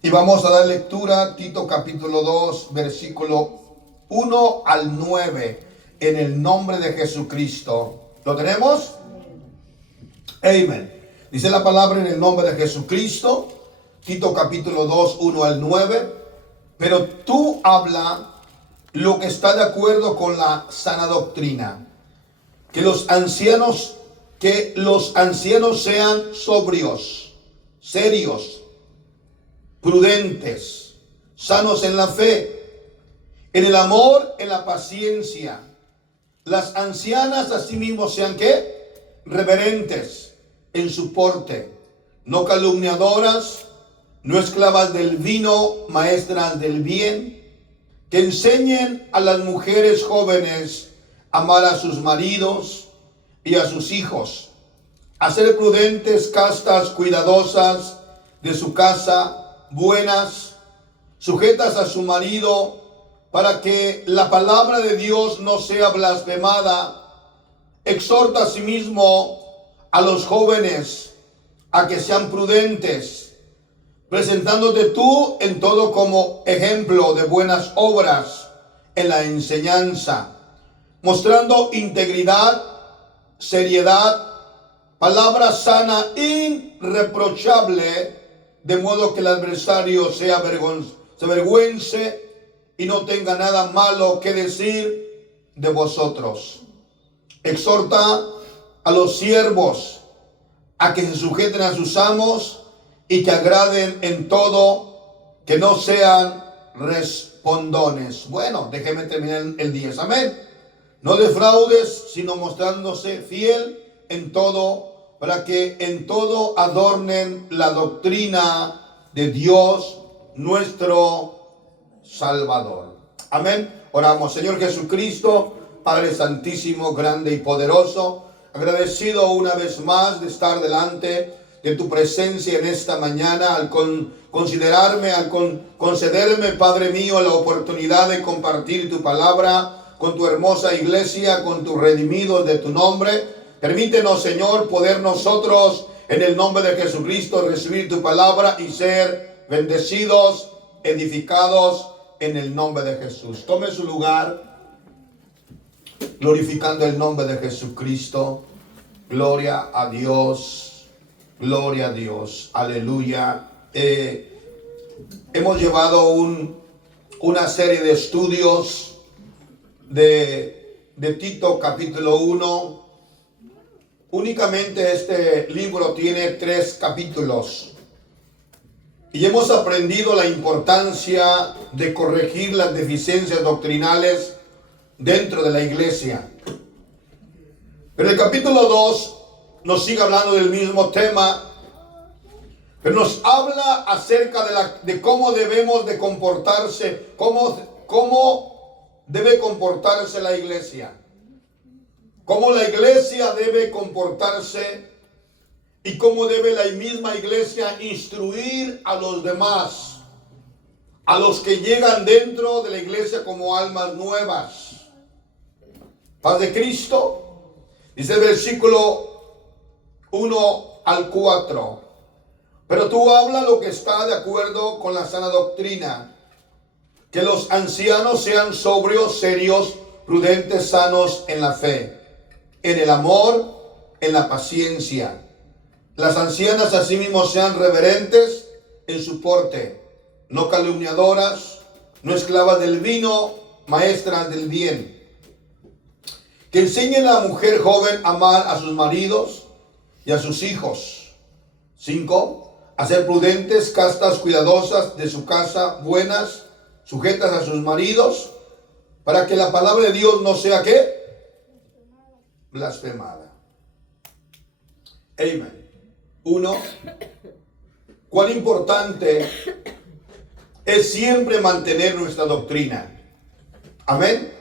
Y vamos a dar lectura a Tito capítulo 2, versículo 1 al 9, en el nombre de Jesucristo. ¿Lo tenemos? Amén. Dice la palabra en el nombre de Jesucristo, Tito capítulo 2, 1 al 9. Pero tú habla lo que está de acuerdo con la sana doctrina, que los ancianos sean sobrios, serios, prudentes, sanos en la fe, en el amor, en la paciencia. Las ancianas asimismo sean ¿qué? Reverentes en su porte, no calumniadoras, no esclavas del vino, maestras del bien, que enseñen a las mujeres jóvenes a amar a sus maridos y a sus hijos, a ser prudentes, castas, cuidadosas de su casa, buenas, sujetas a su marido, para que la palabra de Dios no sea blasfemada. Exhorta asimismo a los jóvenes a que sean prudentes, presentándote tú en todo como ejemplo de buenas obras en la enseñanza, mostrando integridad, seriedad, palabra sana, irreprochable, de modo que el adversario se avergüence y no tenga nada malo que decir de vosotros. Exhorta a los siervos a que se sujeten a sus amos y que agraden en todo, que no sean respondones. Bueno, déjeme terminar el 10. Amén. No defraudes, sino mostrándose fiel en todo, para que en todo adornen la doctrina de Dios nuestro Salvador. Amén. Oramos. Señor Jesucristo, Padre Santísimo, grande y poderoso, agradecido una vez más de estar delante de tu presencia en esta mañana, al concederme, Padre mío, la oportunidad de compartir tu palabra con tu hermosa iglesia, con tus redimidos de tu nombre. Permítenos, Señor, poder nosotros, en el nombre de Jesucristo, recibir tu palabra y ser bendecidos, edificados en el nombre de Jesús. Tome su lugar, glorificando el nombre de Jesucristo. Gloria a Dios, gloria a Dios, aleluya. Hemos llevado una serie de estudios de Tito capítulo 1. Únicamente este libro tiene 3 capítulos. Y hemos aprendido la importancia de corregir las deficiencias doctrinales dentro de la iglesia. Pero el capítulo 2 nos sigue hablando del mismo tema, pero nos habla acerca de cómo debemos de comportarse, cómo debe comportarse la iglesia, cómo la iglesia debe comportarse y cómo debe la misma iglesia instruir a los demás, a los que llegan dentro de la iglesia como almas nuevas. Paz de Cristo. Dice el versículo 1 al 4. Pero tú habla lo que está de acuerdo con la sana doctrina, que los ancianos sean sobrios, serios, prudentes, sanos en la fe, en el amor, en la paciencia. Las ancianas asimismo sean reverentes en su porte, no calumniadoras, no esclavas del vino, maestras del bien. Que enseñen a la mujer joven a amar a sus maridos y a sus hijos. 5. A ser prudentes, castas, cuidadosas de su casa, buenas, sujetas a sus maridos, para que la palabra de Dios no sea ¿qué? Blasfemada. Amén. 1. Cuán importante es siempre mantener nuestra doctrina. Amén.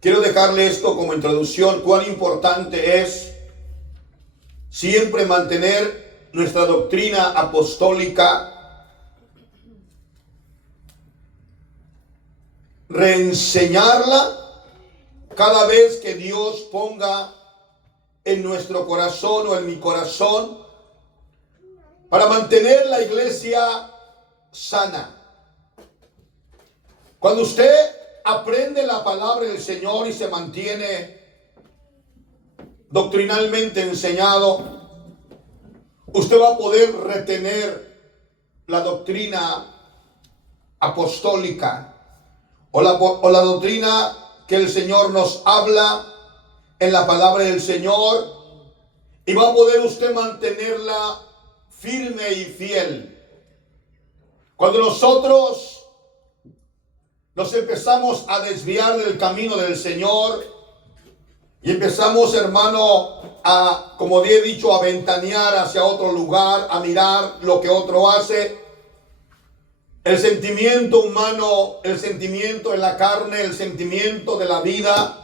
Quiero dejarle esto como introducción. Cuán importante es siempre mantener nuestra doctrina apostólica, reenseñarla cada vez que Dios ponga en nuestro corazón o en mi corazón, para mantener la iglesia sana. Cuando usted aprende la palabra del Señor y se mantiene doctrinalmente enseñado, usted va a poder retener la doctrina apostólica o la doctrina que el Señor nos habla en la palabra del Señor, y va a poder usted mantenerla firme y fiel. Cuando nosotros nos empezamos a desviar del camino del Señor y empezamos, hermano, como he dicho, a ventanear hacia otro lugar, a mirar lo que otro hace, el sentimiento humano, el sentimiento de la carne, el sentimiento de la vida,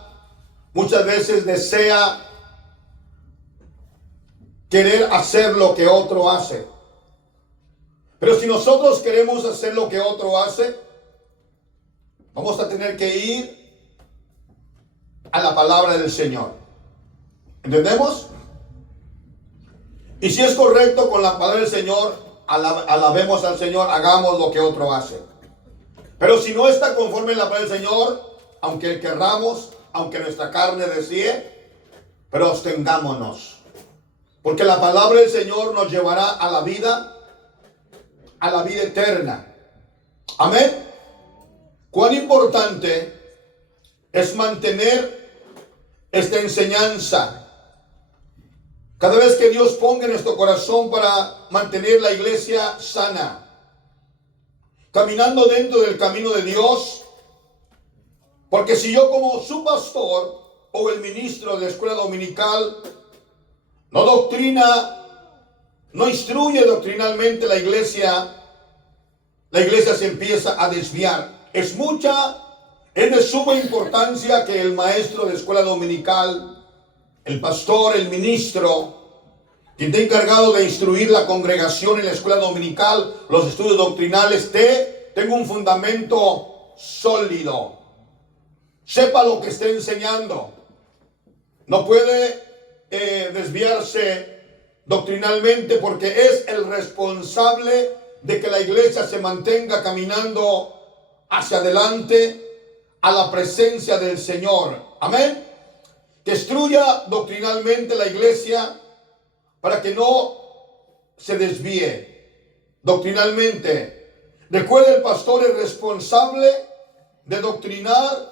muchas veces desea querer hacer lo que otro hace. Pero si nosotros queremos hacer lo que otro hace, vamos a tener que ir a la palabra del Señor. ¿Entendemos? Y si es correcto con la palabra del Señor, alabemos al Señor, hagamos lo que otro hace. Pero si no está conforme a la palabra del Señor, aunque querramos, aunque nuestra carne desee, pero abstengámonos. Porque la palabra del Señor nos llevará a la vida eterna. Amén. Cuán importante es mantener esta enseñanza. Cada vez que Dios ponga en nuestro corazón para mantener la iglesia sana, caminando dentro del camino de Dios. Porque si yo, como su pastor o el ministro de la escuela dominical, no doctrina, no instruye doctrinalmente la iglesia se empieza a desviar. Es de suma importancia que el maestro de escuela dominical, el pastor, el ministro, quien está encargado de instruir la congregación en la escuela dominical, los estudios doctrinales, tenga un fundamento sólido. Sepa lo que está enseñando. No puede desviarse doctrinalmente, porque es el responsable de que la iglesia se mantenga caminando hacia adelante a la presencia del Señor. Amén. Que instruya doctrinalmente la iglesia para que no se desvíe doctrinalmente. Recuerde, el pastor es responsable de doctrinar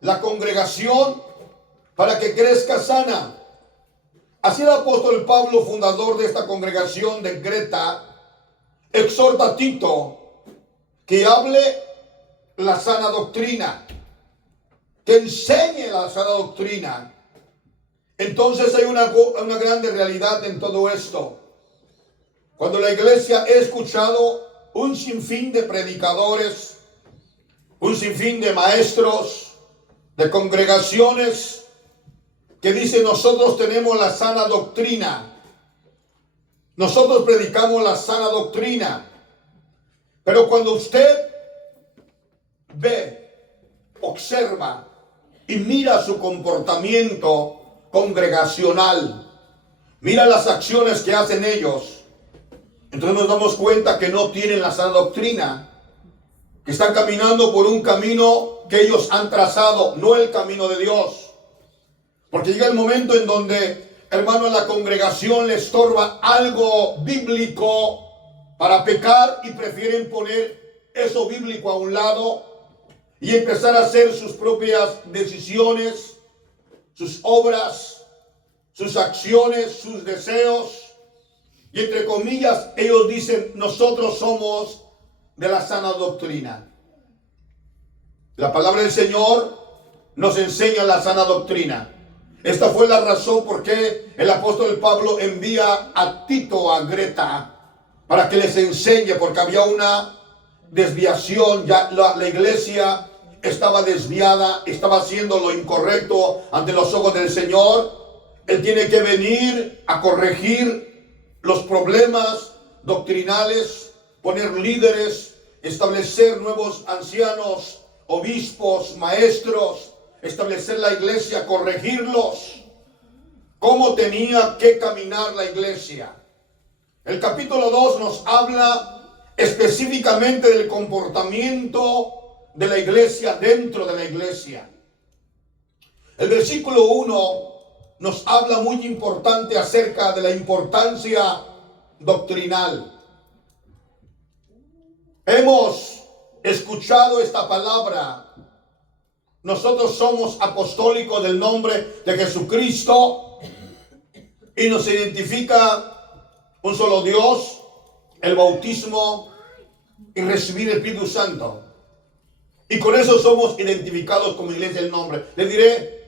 la congregación para que crezca sana. Así el apóstol Pablo, fundador de esta congregación de Greta, exhorta a Tito que hable la sana doctrina, que enseñe la sana doctrina. Entonces hay una grande realidad en todo esto. Cuando la iglesia ha escuchado un sinfín de predicadores, un sinfín de maestros, de congregaciones que dicen: nosotros tenemos la sana doctrina, nosotros predicamos la sana doctrina. Pero cuando usted ve, observa y mira su comportamiento congregacional, mira las acciones que hacen ellos, entonces nos damos cuenta que no tienen la sana doctrina, que están caminando por un camino que ellos han trazado, no el camino de Dios. Porque llega el momento en donde, hermano, en la congregación le estorba algo bíblico para pecar y prefieren poner eso bíblico a un lado y empezar a hacer sus propias decisiones, sus obras, sus acciones, sus deseos. Y entre comillas, ellos dicen: nosotros somos de la sana doctrina. La palabra del Señor nos enseña la sana doctrina. Esta fue la razón por qué el apóstol Pablo envía a Tito a Greta, para que les enseñe, porque había una desviación. Ya la iglesia estaba desviada, estaba haciendo lo incorrecto ante los ojos del Señor. Él tiene que venir a corregir los problemas doctrinales, poner líderes, establecer nuevos ancianos, obispos, maestros, establecer la iglesia, corregirlos. ¿Cómo tenía que caminar la iglesia? El capítulo 2 nos habla específicamente del comportamiento de la iglesia dentro de la iglesia. El versículo 1 nos habla muy importante acerca de la importancia doctrinal. Hemos escuchado esta palabra. Nosotros somos apostólicos del nombre de Jesucristo y nos identifica un solo Dios, el bautismo y recibir el Espíritu Santo. Y con eso somos identificados como iglesia del nombre. Les diré,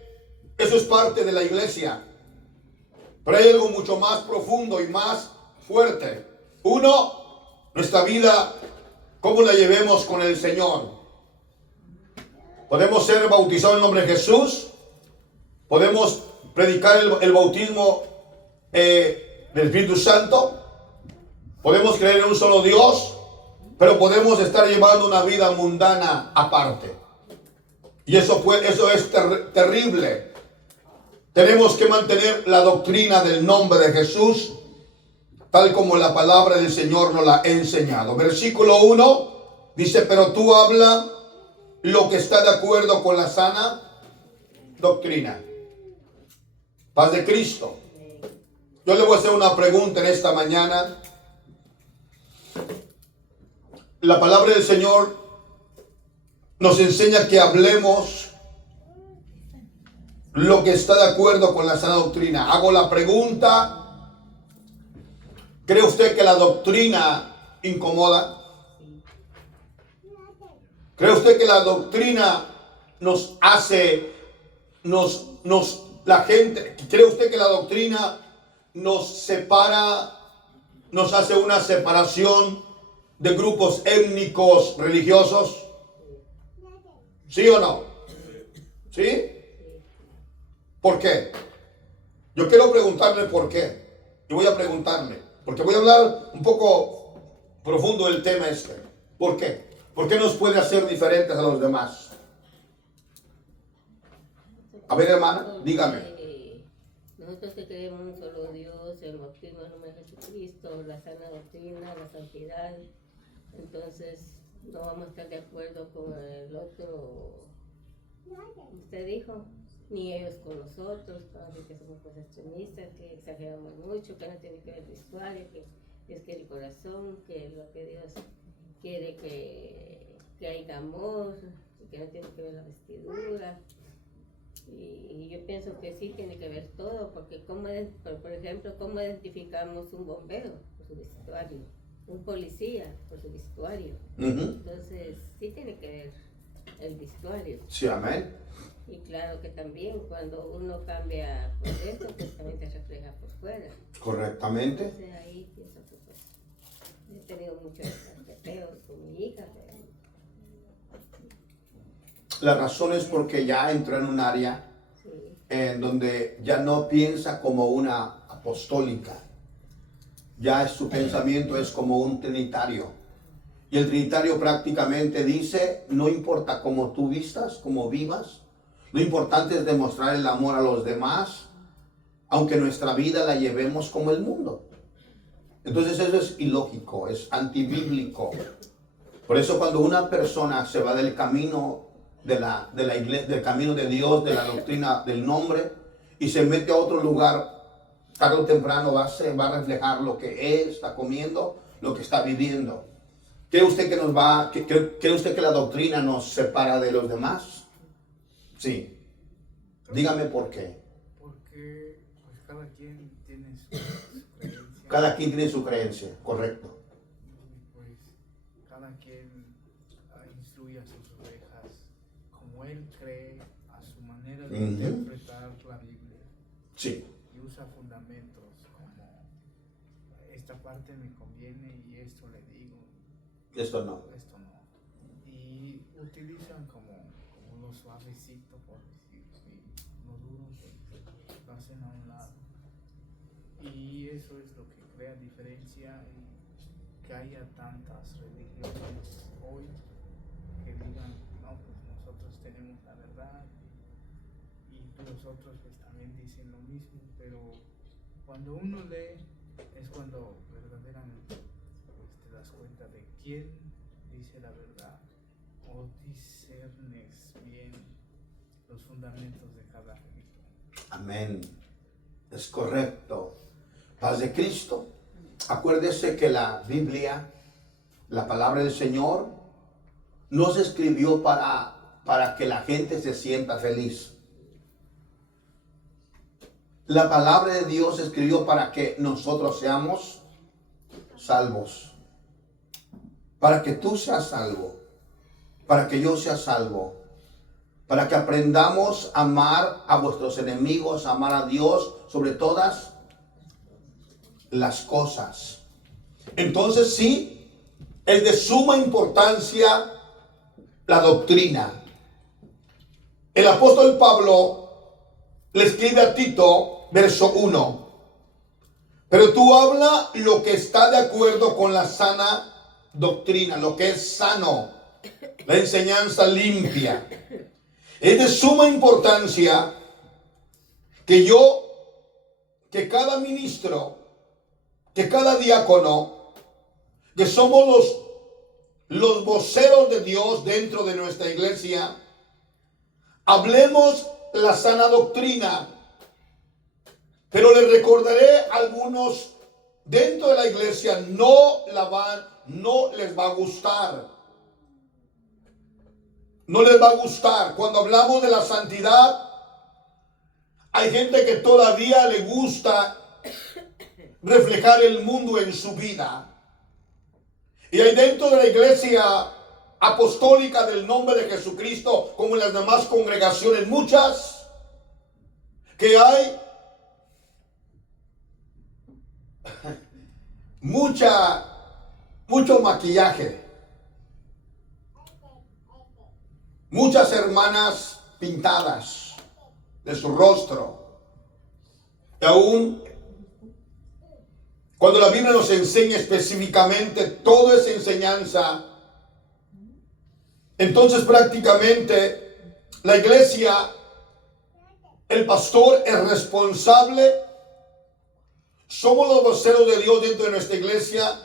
eso es parte de la iglesia. Pero hay algo mucho más profundo y más fuerte. Uno, nuestra vida, cómo la llevemos con el Señor. Podemos ser bautizados en el nombre de Jesús. Podemos predicar el bautismo del Espíritu Santo. Podemos creer en un solo Dios. Pero podemos estar llevando una vida mundana aparte. Y eso es terrible. Tenemos que mantener la doctrina del nombre de Jesús, tal como la palabra del Señor nos la ha enseñado. Versículo 1 dice, pero tú habla lo que está de acuerdo con la sana doctrina. Paz de Cristo. Yo le voy a hacer una pregunta en esta mañana. La palabra del Señor nos enseña que hablemos lo que está de acuerdo con la sana doctrina. Hago la pregunta, ¿cree usted que la doctrina incomoda? ¿Cree usted que la doctrina nos hace, la gente, cree usted que la doctrina nos separa, nos hace una separación de grupos étnicos religiosos? ¿Sí o no? ¿Sí? ¿Por qué? Yo quiero preguntarle por qué. Yo voy a preguntarle, porque voy a hablar un poco profundo del tema este. ¿Por qué? ¿Por qué nos puede hacer diferentes a los demás? A ver, hermana, dígame. Nosotros que creemos en un solo Dios, el bautismo en el nombre de Jesucristo, la sana doctrina, la santidad, entonces no vamos a estar de acuerdo con el otro. Usted dijo, ni ellos con nosotros, que somos pues extremistas, que exageramos mucho, que no tiene que ver el vestuario, que es que el corazón, que lo que Dios quiere que haya amor, que no tiene que ver la vestidura. Y yo pienso que sí tiene que ver todo, porque por ejemplo, ¿cómo identificamos un bombero por su vestuario? Un policía por su vestuario. Entonces, sí tiene que ver el vestuario. Sí, amén. Y claro que también cuando uno cambia por dentro, pues también se refleja por fuera. Correctamente. Entonces ahí pienso que pues, he tenido muchos peos con mi hija. Pero... La razón es porque ya entró en un área en donde ya no piensa como una apostólica. Ya su pensamiento es como un trinitario. Y el trinitario prácticamente dice, no importa cómo tú vistas, cómo vivas, lo importante es demostrar el amor a los demás, aunque nuestra vida la llevemos como el mundo. Entonces eso es ilógico, es antibíblico. Por eso cuando una persona se va del camino de la iglesia, del camino de Dios, de la doctrina del nombre, y se mete a otro lugar, tarde o temprano va a reflejar lo que él está comiendo, lo que está viviendo. ¿Cree usted cree usted que la doctrina nos separa de los demás? Sí. Dígame por qué. Porque pues, cada quien tiene su creencia. Cada quien tiene su creencia, correcto. Y pues cada quien instruye a sus ovejas como él cree, a su manera de interpretar la Biblia. Sí. Y usa fundamentos como esta parte me conviene y esto le digo. Esto no. Esto no. Y utilizan como lo suavecito, por decirlo así, lo duro, pues, lo hacen a un lado. Y eso es lo que crea diferencia y que haya tantas religiones hoy que digan, no, pues nosotros tenemos la verdad y los otros pues también dicen lo mismo, pero cuando uno lee es cuando verdaderamente pues, te das cuenta de quién dice la verdad o discernes bien los fundamentos de cada religión. Amén. Es correcto. Paz de Cristo. Acuérdese que la Biblia, la palabra del Señor, no se escribió para que la gente se sienta feliz. La palabra de Dios se escribió para que nosotros seamos salvos. Para que tú seas salvo. Para que yo sea salvo. Para que aprendamos a amar a vuestros enemigos, a amar a Dios sobre todas las cosas. Entonces sí, es de suma importancia la doctrina. El apóstol Pablo le escribe a Tito, verso 1. Pero tú habla lo que está de acuerdo con la sana doctrina, lo que es sano, la enseñanza limpia. Es de suma importancia que cada ministro, que cada diácono, que somos los voceros de Dios dentro de nuestra iglesia, hablemos la sana doctrina. Pero les recordaré algunos dentro de la iglesia no les va a gustar. No les va a gustar. Cuando hablamos de la santidad, hay gente que todavía le gusta reflejar el mundo en su vida. Y hay dentro de la iglesia apostólica del nombre de Jesucristo, como en las demás congregaciones, muchas, que hay mucho maquillaje. Muchas hermanas pintadas de su rostro. Y aún cuando la Biblia nos enseña específicamente toda esa enseñanza, entonces prácticamente la iglesia, el pastor es responsable. Somos los voceros de Dios dentro de nuestra iglesia.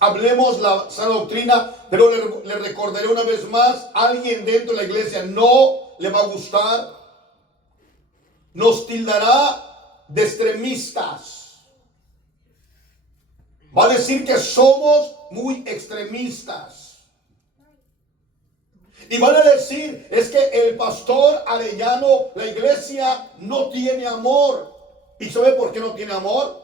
Hablemos la sana doctrina, pero le recordaré una vez más, alguien dentro de la iglesia no le va a gustar. Nos tildará de extremistas. Va a decir que somos muy extremistas. Y van a decir, es que el pastor Arellano, la iglesia no tiene amor. ¿Y sabe por qué no tiene amor?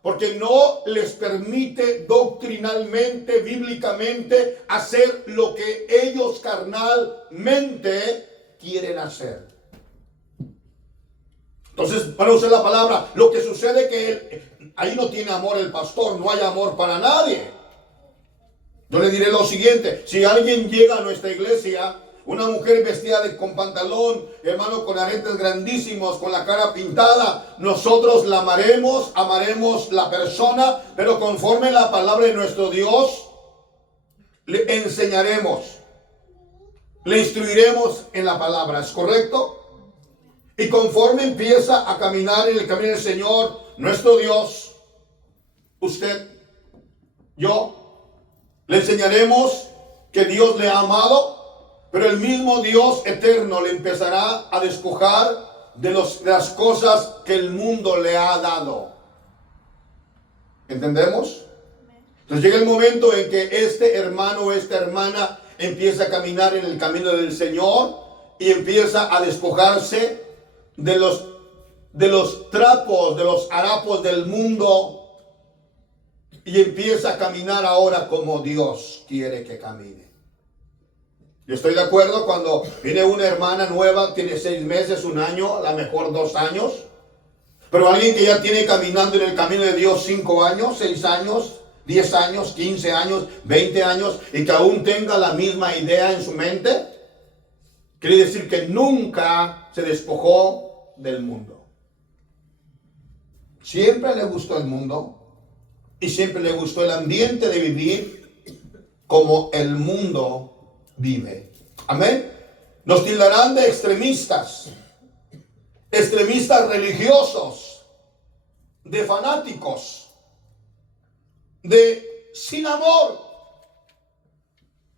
Porque no les permite doctrinalmente, bíblicamente, hacer lo que ellos carnalmente quieren hacer. Entonces, para usar la palabra, lo que sucede es que ahí no tiene amor el pastor, no hay amor para nadie. Yo le diré lo siguiente: si alguien llega a nuestra iglesia, una mujer vestida con pantalón, hermano, con aretes grandísimos, con la cara pintada, nosotros la amaremos la persona, pero conforme la palabra de nuestro Dios, le enseñaremos, le instruiremos en la palabra, ¿es correcto? Y conforme empieza a caminar en el camino del Señor, nuestro Dios, usted, yo, le enseñaremos que Dios le ha amado. Pero el mismo Dios eterno le empezará a despojar de las cosas que el mundo le ha dado. ¿Entendemos? Entonces llega el momento en que este hermano o esta hermana empieza a caminar en el camino del Señor y empieza a despojarse de los trapos, de los harapos del mundo, y empieza a caminar ahora como Dios quiere que camine. Yo estoy de acuerdo cuando viene una hermana nueva, tiene 6 meses, 1 año, a lo mejor 2 años. Pero alguien que ya tiene caminando en el camino de Dios 5 años, 6 años, 10 años, 15 años, 20 años, y que aún tenga la misma idea en su mente, quiere decir que nunca se despojó del mundo. Siempre le gustó el mundo y siempre le gustó el ambiente de vivir como el mundo vive. Amén. Nos tildarán de extremistas religiosos, de fanáticos, de sin amor.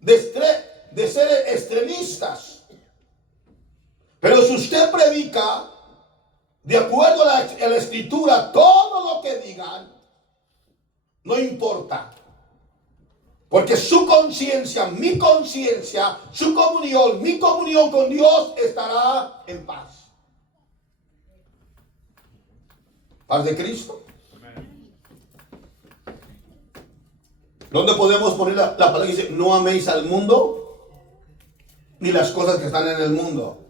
de ser extremistas. Pero si usted predica de acuerdo a la escritura, todo lo que digan, no importa. Porque su conciencia, mi conciencia, su comunión, mi comunión con Dios estará en paz. Paz de Cristo. ¿Dónde podemos poner la palabra que dice, no améis al mundo ni las cosas que están en el mundo?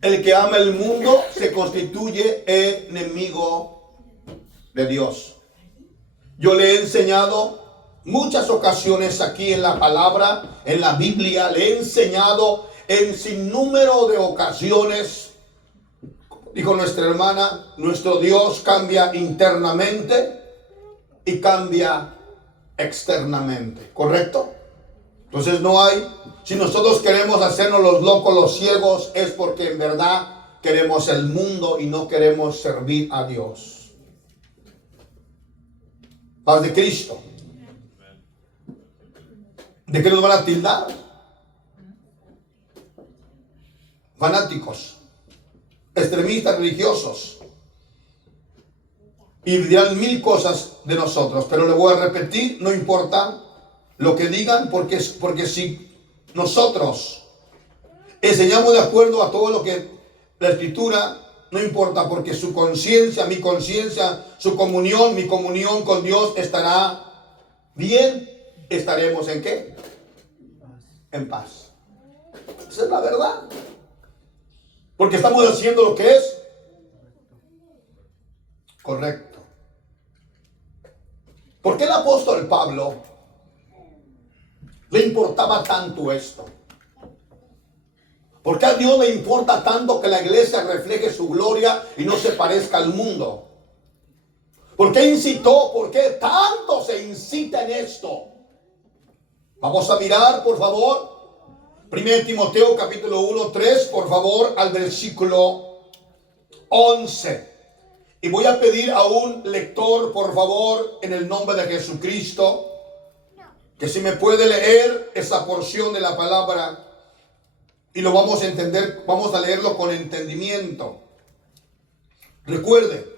El que ama el mundo se constituye enemigo de Dios. Yo le he enseñado muchas ocasiones aquí en la palabra, en la Biblia, le he enseñado en sinnúmero de ocasiones. Dijo nuestra hermana, nuestro Dios cambia internamente y cambia externamente, ¿correcto? Entonces no hay, si nosotros queremos hacernos los locos, los ciegos, es porque en verdad queremos el mundo y no queremos servir a Dios. Paz de Cristo. ¿De qué nos van a tildar? Fanáticos, extremistas religiosos. Y dirán mil cosas de nosotros, pero le voy a repetir, no importa lo que digan, porque si nosotros enseñamos de acuerdo a todo lo que la Escritura, no importa, porque su conciencia, mi conciencia, su comunión, mi comunión con Dios estará bien. ¿Estaremos en qué? En paz. Esa es la verdad. Porque estamos haciendo lo que es correcto. ¿Por qué el apóstol Pablo le importaba tanto esto? ¿Por qué a Dios le importa tanto que la iglesia refleje su gloria y no se parezca al mundo? ¿Por qué incitó? ¿Por qué tanto se incita en esto? Vamos a mirar, por favor, 1 Timoteo capítulo 1, 3, por favor, al versículo 11. Y voy a pedir a un lector, por favor, en el nombre de Jesucristo, que si me puede leer esa porción de la palabra y lo vamos a entender, vamos a leerlo con entendimiento. Recuerde,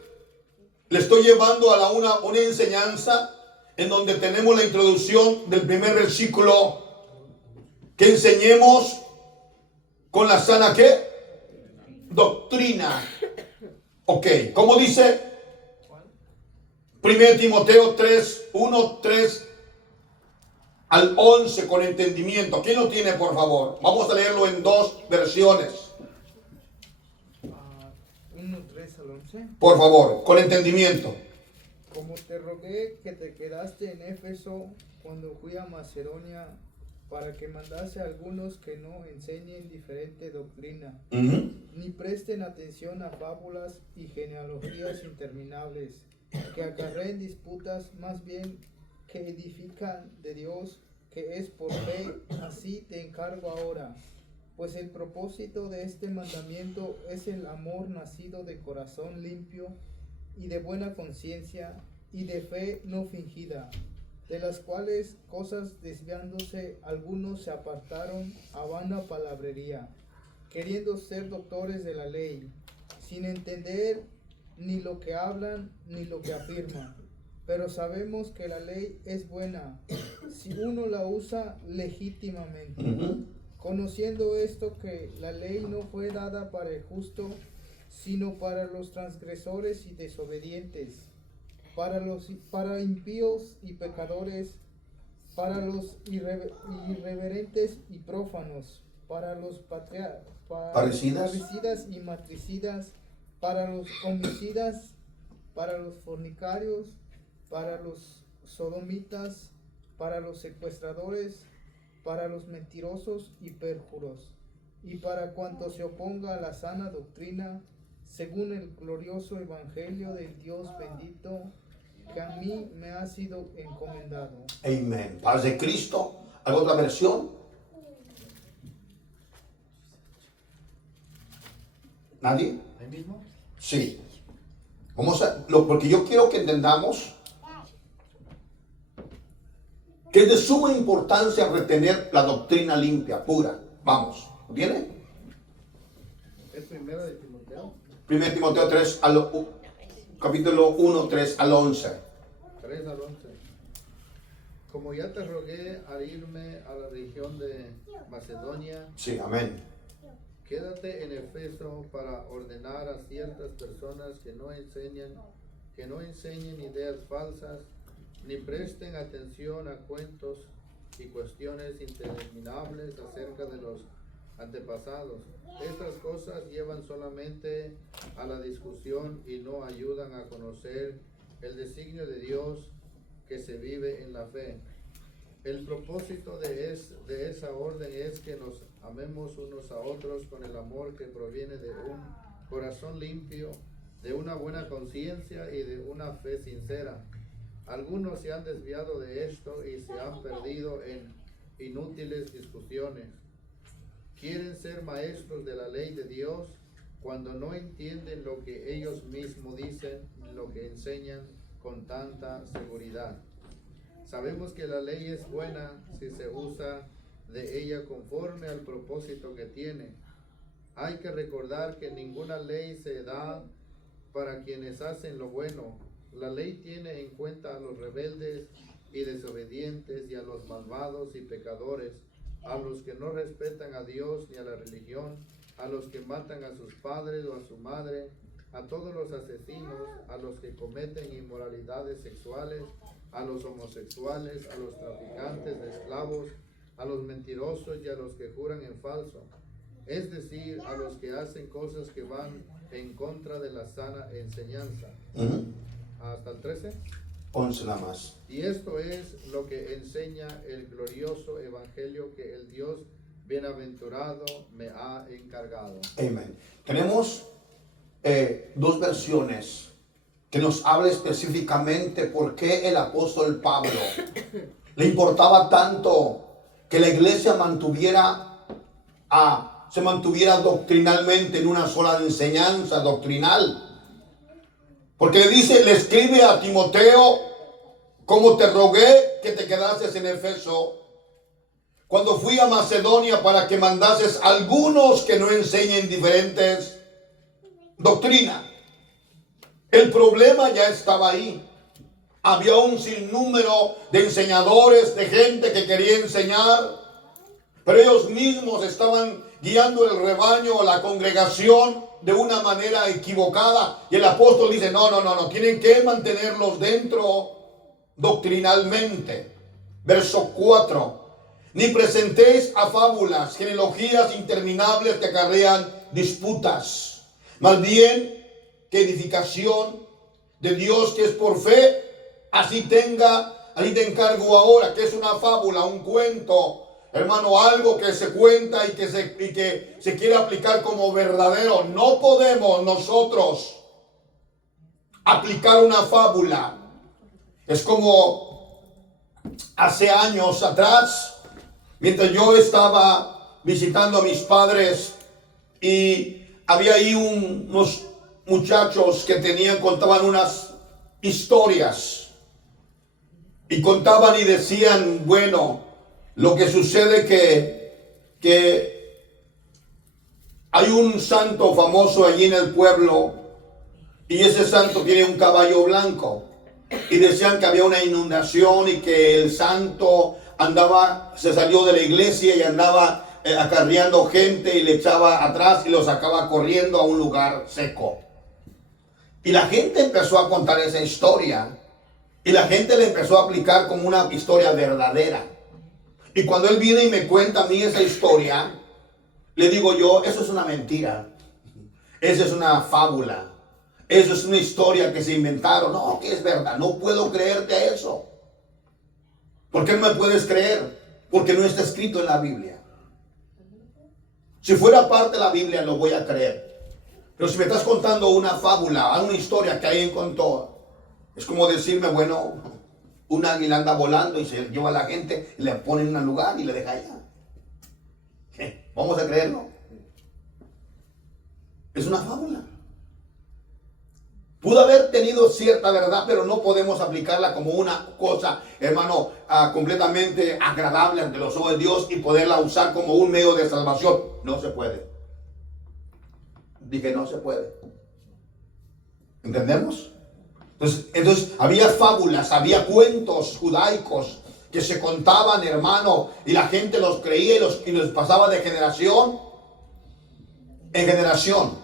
le estoy llevando a una enseñanza en donde tenemos la introducción del primer versículo, que enseñemos con la sana ¿qué? Doctrina. Ok, ¿cómo dice? 1 Timoteo 3, 1, 3 al 11 con entendimiento. ¿Quién lo tiene, por favor? Vamos a leerlo en dos versiones. 1, 3 al 11. Por favor, con entendimiento. Como te rogué que te quedaste en Éfeso cuando fui a Macedonia, para que mandase a algunos que no enseñen diferente doctrina, ni presten atención a fábulas y genealogías interminables, que acarreen disputas, más bien que edifican de Dios, que es por fe. Así te encargo ahora, pues el propósito de este mandamiento es el amor nacido de corazón limpio y de buena conciencia y de fe no fingida, de las cuales cosas desviándose algunos se apartaron a vana palabrería, queriendo ser doctores de la ley, sin entender ni lo que hablan ni lo que afirman. Pero sabemos que la ley es buena si uno la usa legítimamente, conociendo esto, que la ley no fue dada para el justo, sino para los transgresores y desobedientes, para impíos y pecadores, para los irreverentes y prófanos, para los parricidas y matricidas, para los homicidas, para los fornicarios, para los sodomitas, para los secuestradores, para los mentirosos y perjuros, y para cuanto se oponga a la sana doctrina, según el glorioso evangelio del Dios bendito, que a mí me ha sido encomendado. Amén. Paz de Cristo. ¿Alguna otra versión? ¿Nadie? ¿Ahí mismo? Sí. Vamos a, porque yo quiero que entendamos que es de suma importancia retener la doctrina limpia, pura. Vamos, ¿lo tiene? Es primero de Timoteo 1 Timoteo 3, capítulo 1, 3 al 11. 3 al 11. Como ya te rogué al irme a la región de Macedonia, Sí, amén. quédate en Efeso para ordenar a ciertas personas que no enseñen ideas falsas, ni presten atención a cuentos y cuestiones interminables acerca de los antepasados. Estas cosas llevan solamente a la discusión y no ayudan a conocer el designio de Dios que se vive en la fe. El propósito de esa orden es que nos amemos unos a otros con el amor que proviene de un corazón limpio, de una buena conciencia y de una fe sincera. Algunos se han desviado de esto y se han perdido en inútiles discusiones. Quieren ser maestros de la ley de Dios cuando no entienden lo que ellos mismos dicen, lo que enseñan con tanta seguridad. Sabemos que la ley es buena si se usa de ella conforme al propósito que tiene. Hay que recordar que ninguna ley se da para quienes hacen lo bueno. La ley tiene en cuenta a los rebeldes y desobedientes y a los malvados y pecadores, a los que no respetan a Dios ni a la religión, a los que matan a sus padres o a su madre, a todos los asesinos, a los que cometen inmoralidades sexuales, a los homosexuales, a los traficantes de esclavos, a los mentirosos y a los que juran en falso, es decir, a los que hacen cosas que van en contra de la sana enseñanza. Hasta el 13. 11 nada más. Y esto es lo que enseña el glorioso evangelio que el Dios bienaventurado me ha encargado. Amén. Tenemos dos versiones que nos habla específicamente por qué el apóstol Pablo le importaba tanto que la iglesia se mantuviera doctrinalmente en una sola enseñanza doctrinal. Porque le escribe a Timoteo, como te rogué que te quedases en Efeso, cuando fui a Macedonia para que mandases algunos que no enseñen diferentes doctrinas. El problema ya estaba ahí. Había un sinnúmero de enseñadores, de gente que quería enseñar, pero ellos mismos estaban guiando el rebaño o la congregación de una manera equivocada. Y el apóstol dice, no, tienen que mantenerlos dentro doctrinalmente. Verso 4. Ni presentéis a fábulas, genealogías interminables que acarrean disputas. Más bien, que edificación de Dios que es por fe, así te encargo ahora, que es una fábula, un cuento, hermano, algo que se cuenta y que se quiere aplicar como verdadero. No podemos nosotros aplicar una fábula. Es como hace años atrás, mientras yo estaba visitando a mis padres y había ahí unos muchachos que contaban unas historias y contaban y decían, bueno, lo que sucede que hay un santo famoso allí en el pueblo y ese santo tiene un caballo blanco y decían que había una inundación y que el santo se salió de la iglesia y andaba acarreando gente y le echaba atrás y lo sacaba corriendo a un lugar seco. Y la gente empezó a contar esa historia y la gente le empezó a aplicar como una historia verdadera. Y cuando él viene y me cuenta a mí esa historia, le digo yo, eso es una mentira, eso es una fábula, eso es una historia que se inventaron. No, que es verdad, no puedo creerte eso. ¿Por qué no me puedes creer? Porque no está escrito en la Biblia. Si fuera parte de la Biblia lo voy a creer. Pero si me estás contando una fábula, una historia que alguien contó, es como decirme, bueno, un águila anda volando y se lleva a la gente, y le pone en un lugar y le deja allá. ¿Qué? ¿Vamos a creerlo? Es una fábula. Pudo haber tenido cierta verdad, pero no podemos aplicarla como una cosa, hermano, completamente agradable ante los ojos de Dios y poderla usar como un medio de salvación. No se puede. Dije, no se puede. ¿Entendemos? Entonces había fábulas, había cuentos judaicos que se contaban, hermano, y la gente los creía y los pasaba de generación en generación.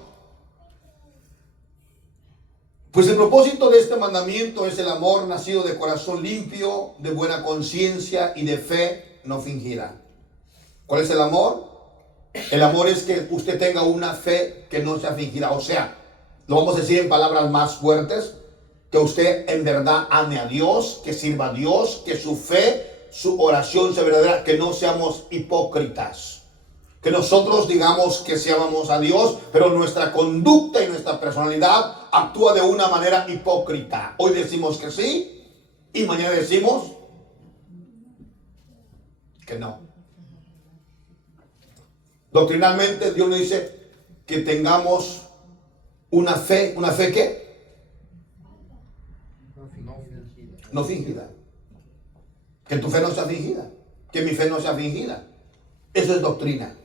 Pues el propósito de este mandamiento es el amor nacido de corazón limpio, de buena conciencia y de fe no fingida. ¿Cuál es el amor? El amor es que usted tenga una fe que no sea fingida. O sea, lo vamos a decir en palabras más fuertes, que usted en verdad ame a Dios, que sirva a Dios, que su fe, su oración sea verdadera, que no seamos hipócritas. Que nosotros digamos que sí amamos a Dios, pero nuestra conducta y nuestra personalidad actúa de una manera hipócrita. Hoy decimos que sí y mañana decimos que no. Doctrinalmente Dios nos dice que tengamos una fe ¿qué? No fingida. Que tu fe no sea fingida. Que mi fe no sea fingida. Eso es doctrina.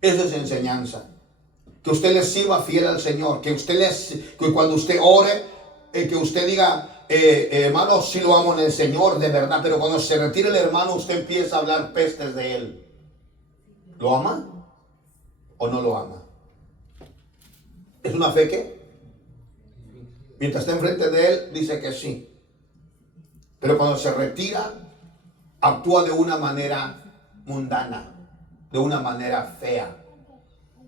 Eso es enseñanza. Que usted le sirva fiel al Señor. Que cuando usted ore, que usted diga, hermano, sí lo amo en el Señor, de verdad. Pero cuando se retire el hermano, usted empieza a hablar pestes de él. ¿Lo ama o no lo ama? ¿Es una fe que? Mientras está enfrente de él, dice que sí. Pero cuando se retira, actúa de una manera mundana, de una manera fea.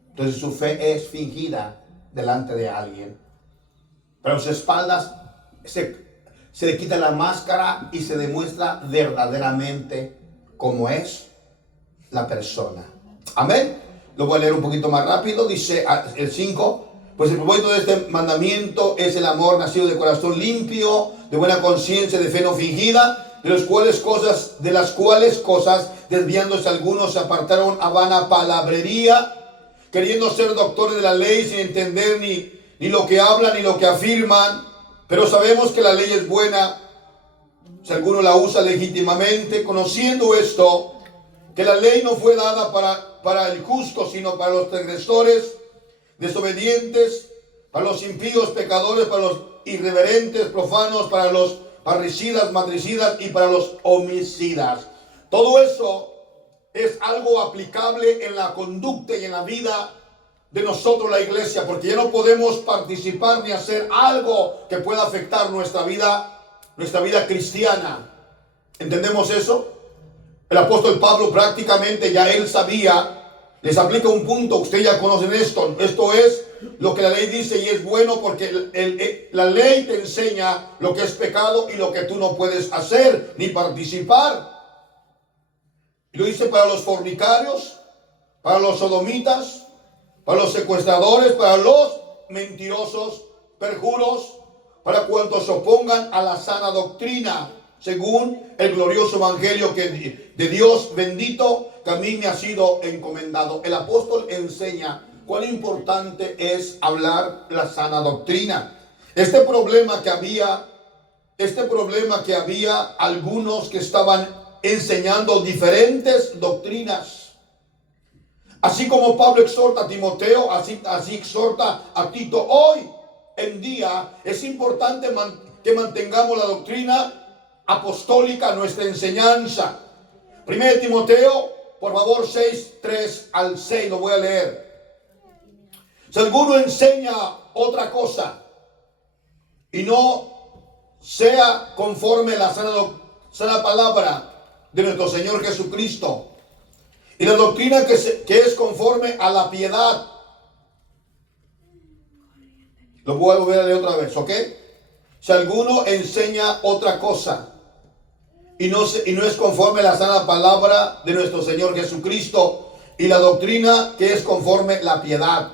Entonces su fe es fingida delante de alguien. Pero a sus espaldas se le quita la máscara y se demuestra verdaderamente cómo es la persona. Amén. Lo voy a leer un poquito más rápido. Dice el 5. Pues el propósito de este mandamiento es el amor nacido de corazón limpio, de buena conciencia, de fe no fingida, de las cuales cosas, desviándose algunos, se apartaron a vana palabrería, queriendo ser doctores de la ley sin entender ni lo que hablan ni lo que afirman. Pero sabemos que la ley es buena si alguno la usa legítimamente, conociendo esto, que la ley no fue dada para el justo, sino para los transgresores, desobedientes, para los impíos, pecadores, para los irreverentes, profanos, para los parricidas, matricidas y para los homicidas. Todo eso es algo aplicable en la conducta y en la vida de nosotros, la iglesia, porque ya no podemos participar ni hacer algo que pueda afectar nuestra vida cristiana. ¿Entendemos eso? El apóstol Pablo prácticamente ya él sabía. Les aplica un punto, ustedes ya conocen esto. Esto es lo que la ley dice y es bueno porque la ley te enseña lo que es pecado y lo que tú no puedes hacer ni participar. Y lo dice para los fornicarios, para los sodomitas, para los secuestradores, para los mentirosos, perjuros, para cuantos se opongan a la sana doctrina, según el glorioso evangelio de Dios bendito, que a mí me ha sido encomendado. El apóstol enseña cuán importante es hablar la sana doctrina. Este problema que había algunos que estaban enseñando diferentes doctrinas. Así como Pablo exhorta a Timoteo, así exhorta a Tito. Hoy en día es importante que mantengamos la doctrina apostólica, nuestra enseñanza. 1 Timoteo, por favor, 6, 3 al 6, lo voy a leer. Si alguno enseña otra cosa y no sea conforme a la sana palabra de nuestro Señor Jesucristo y la doctrina que es conforme a la piedad, lo voy a volver a leer otra vez, ¿ok? Si alguno enseña otra cosa y no es conforme a la sana palabra de nuestro Señor Jesucristo y la doctrina que es conforme a la piedad,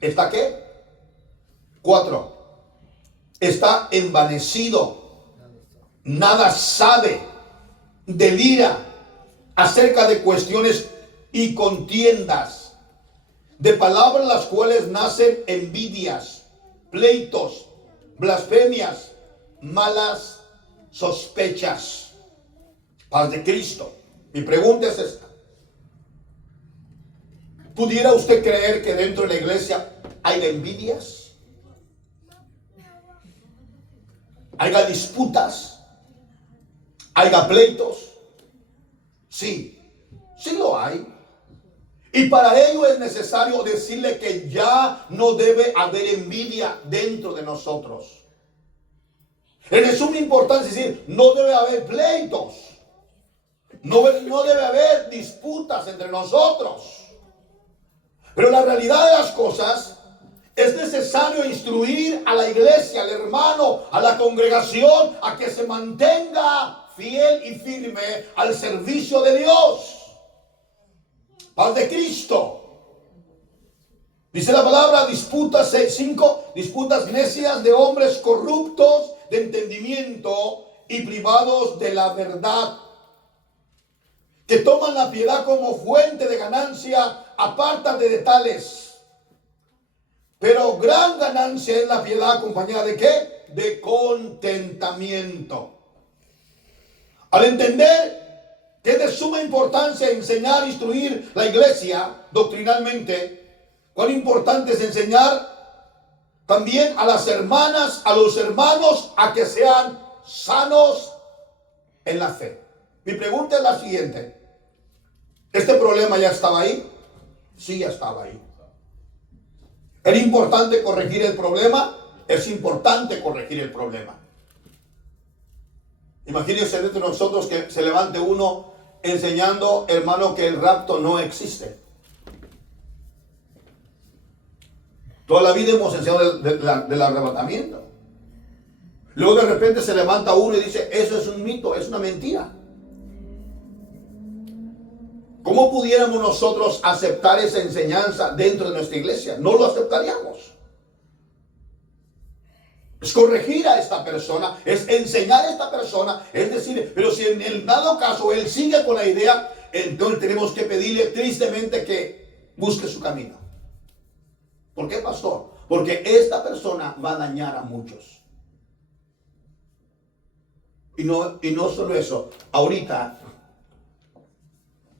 ¿está qué? 4. Está envanecido, nada sabe, delira acerca de cuestiones y contiendas, de palabras las cuales nacen envidias, pleitos, blasfemias, malas sospechas. Paz de Cristo. Mi pregunta es esta. ¿Pudiera usted creer que dentro de la iglesia hay envidias? ¿Haya disputas? ¿Haya pleitos? Sí, sí lo hay. Y para ello es necesario decirle que ya no debe haber envidia dentro de nosotros. Es de suma importancia decir, no debe haber pleitos. No debe haber disputas entre nosotros. Pero la realidad de las cosas, es necesario instruir a la iglesia, al hermano, a la congregación, a que se mantenga fiel y firme al servicio de Dios. Paz de Cristo. Dice la palabra, disputas 5, disputas necias de hombres corruptos de entendimiento y privados de la verdad, que toman la piedad como fuente de ganancia, apártate de tales. Pero gran ganancia es la piedad acompañada de ¿qué? De contentamiento. Al entender que es de suma importancia enseñar, instruir la iglesia doctrinalmente, cuán importante es enseñar también a las hermanas, a los hermanos, a que sean sanos en la fe. Mi pregunta es la siguiente. ¿Este problema ya estaba ahí? Sí, ya estaba ahí. ¿Era importante corregir el problema? Es importante corregir el problema. Imagínense dentro de nosotros que se levante uno enseñando, hermano, que el rapto no existe. Toda la vida hemos enseñado del arrebatamiento. Luego de repente se levanta uno y dice, eso es un mito, es una mentira. ¿Cómo pudiéramos nosotros aceptar esa enseñanza dentro de nuestra iglesia? No lo aceptaríamos. Es corregir a esta persona, es enseñar a esta persona, es decir, pero si en el dado caso él sigue con la idea, entonces tenemos que pedirle tristemente que busque su camino. ¿Por qué, pastor? Porque esta persona va a dañar a muchos. Y no solo eso, ahorita,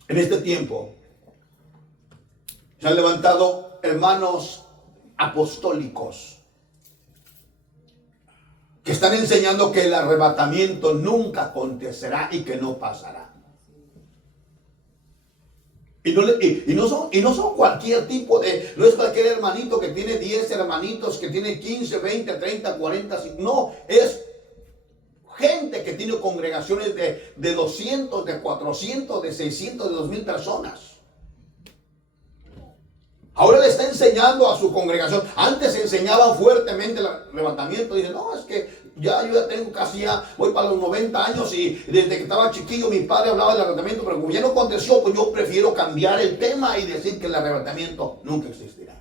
en este tiempo, se han levantado hermanos apostólicos que están enseñando que el arrebatamiento nunca acontecerá y que no pasará. Y no son cualquier tipo de, no es cualquier hermanito que tiene 10 hermanitos, que tiene 15, 20, 30, 40, no, es gente que tiene congregaciones de 200, de 400, de 600, de 2000 personas. Ahora le está enseñando a su congregación. Antes enseñaban fuertemente el levantamiento. Dicen, no, es que yo ya tengo voy para los 90 años y desde que estaba chiquillo mi padre hablaba del arrebatamiento, pero como ya no aconteció, pues yo prefiero cambiar el tema y decir que el arrebatamiento nunca existirá.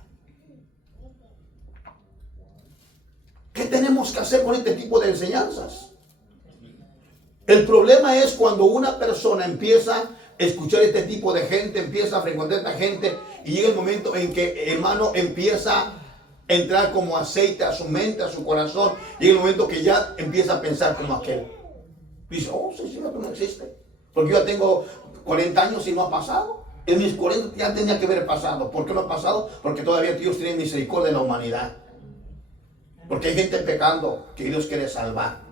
¿Qué tenemos que hacer con este tipo de enseñanzas? El problema es cuando una persona empieza a escuchar este tipo de gente, empieza a frecuentar a esta gente y llega el momento en que, hermano, empieza a entrar como aceite a su mente, a su corazón. Llega el momento que ya empieza a pensar como aquel. Dice, oh, sí, no existe. Porque yo ya tengo 40 años y no ha pasado. En mis 40 ya tenía que haber pasado. ¿Por qué no ha pasado? Porque todavía Dios tiene misericordia de la humanidad. Porque hay gente pecando que Dios quiere salvar.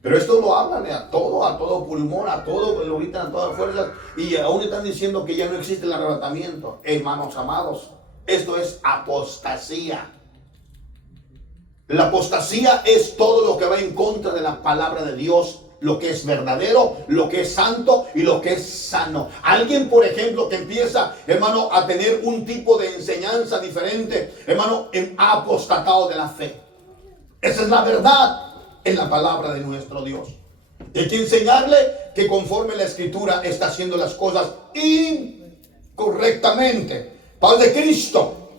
Pero esto lo hablan a todo pulmón, a todo, lo gritan a todas fuerzas. Y aún están diciendo que ya no existe el arrebatamiento. Hermanos amados, esto es apostasía. La apostasía es todo lo que va en contra de la palabra de Dios, lo que es verdadero, lo que es santo y lo que es sano. Alguien, por ejemplo, que empieza, hermano, a tener un tipo de enseñanza diferente, hermano, ha apostatado de la fe. Esa es la verdad en la palabra de nuestro Dios. Hay que enseñarle que conforme la Escritura está haciendo las cosas incorrectamente. Paz de Cristo.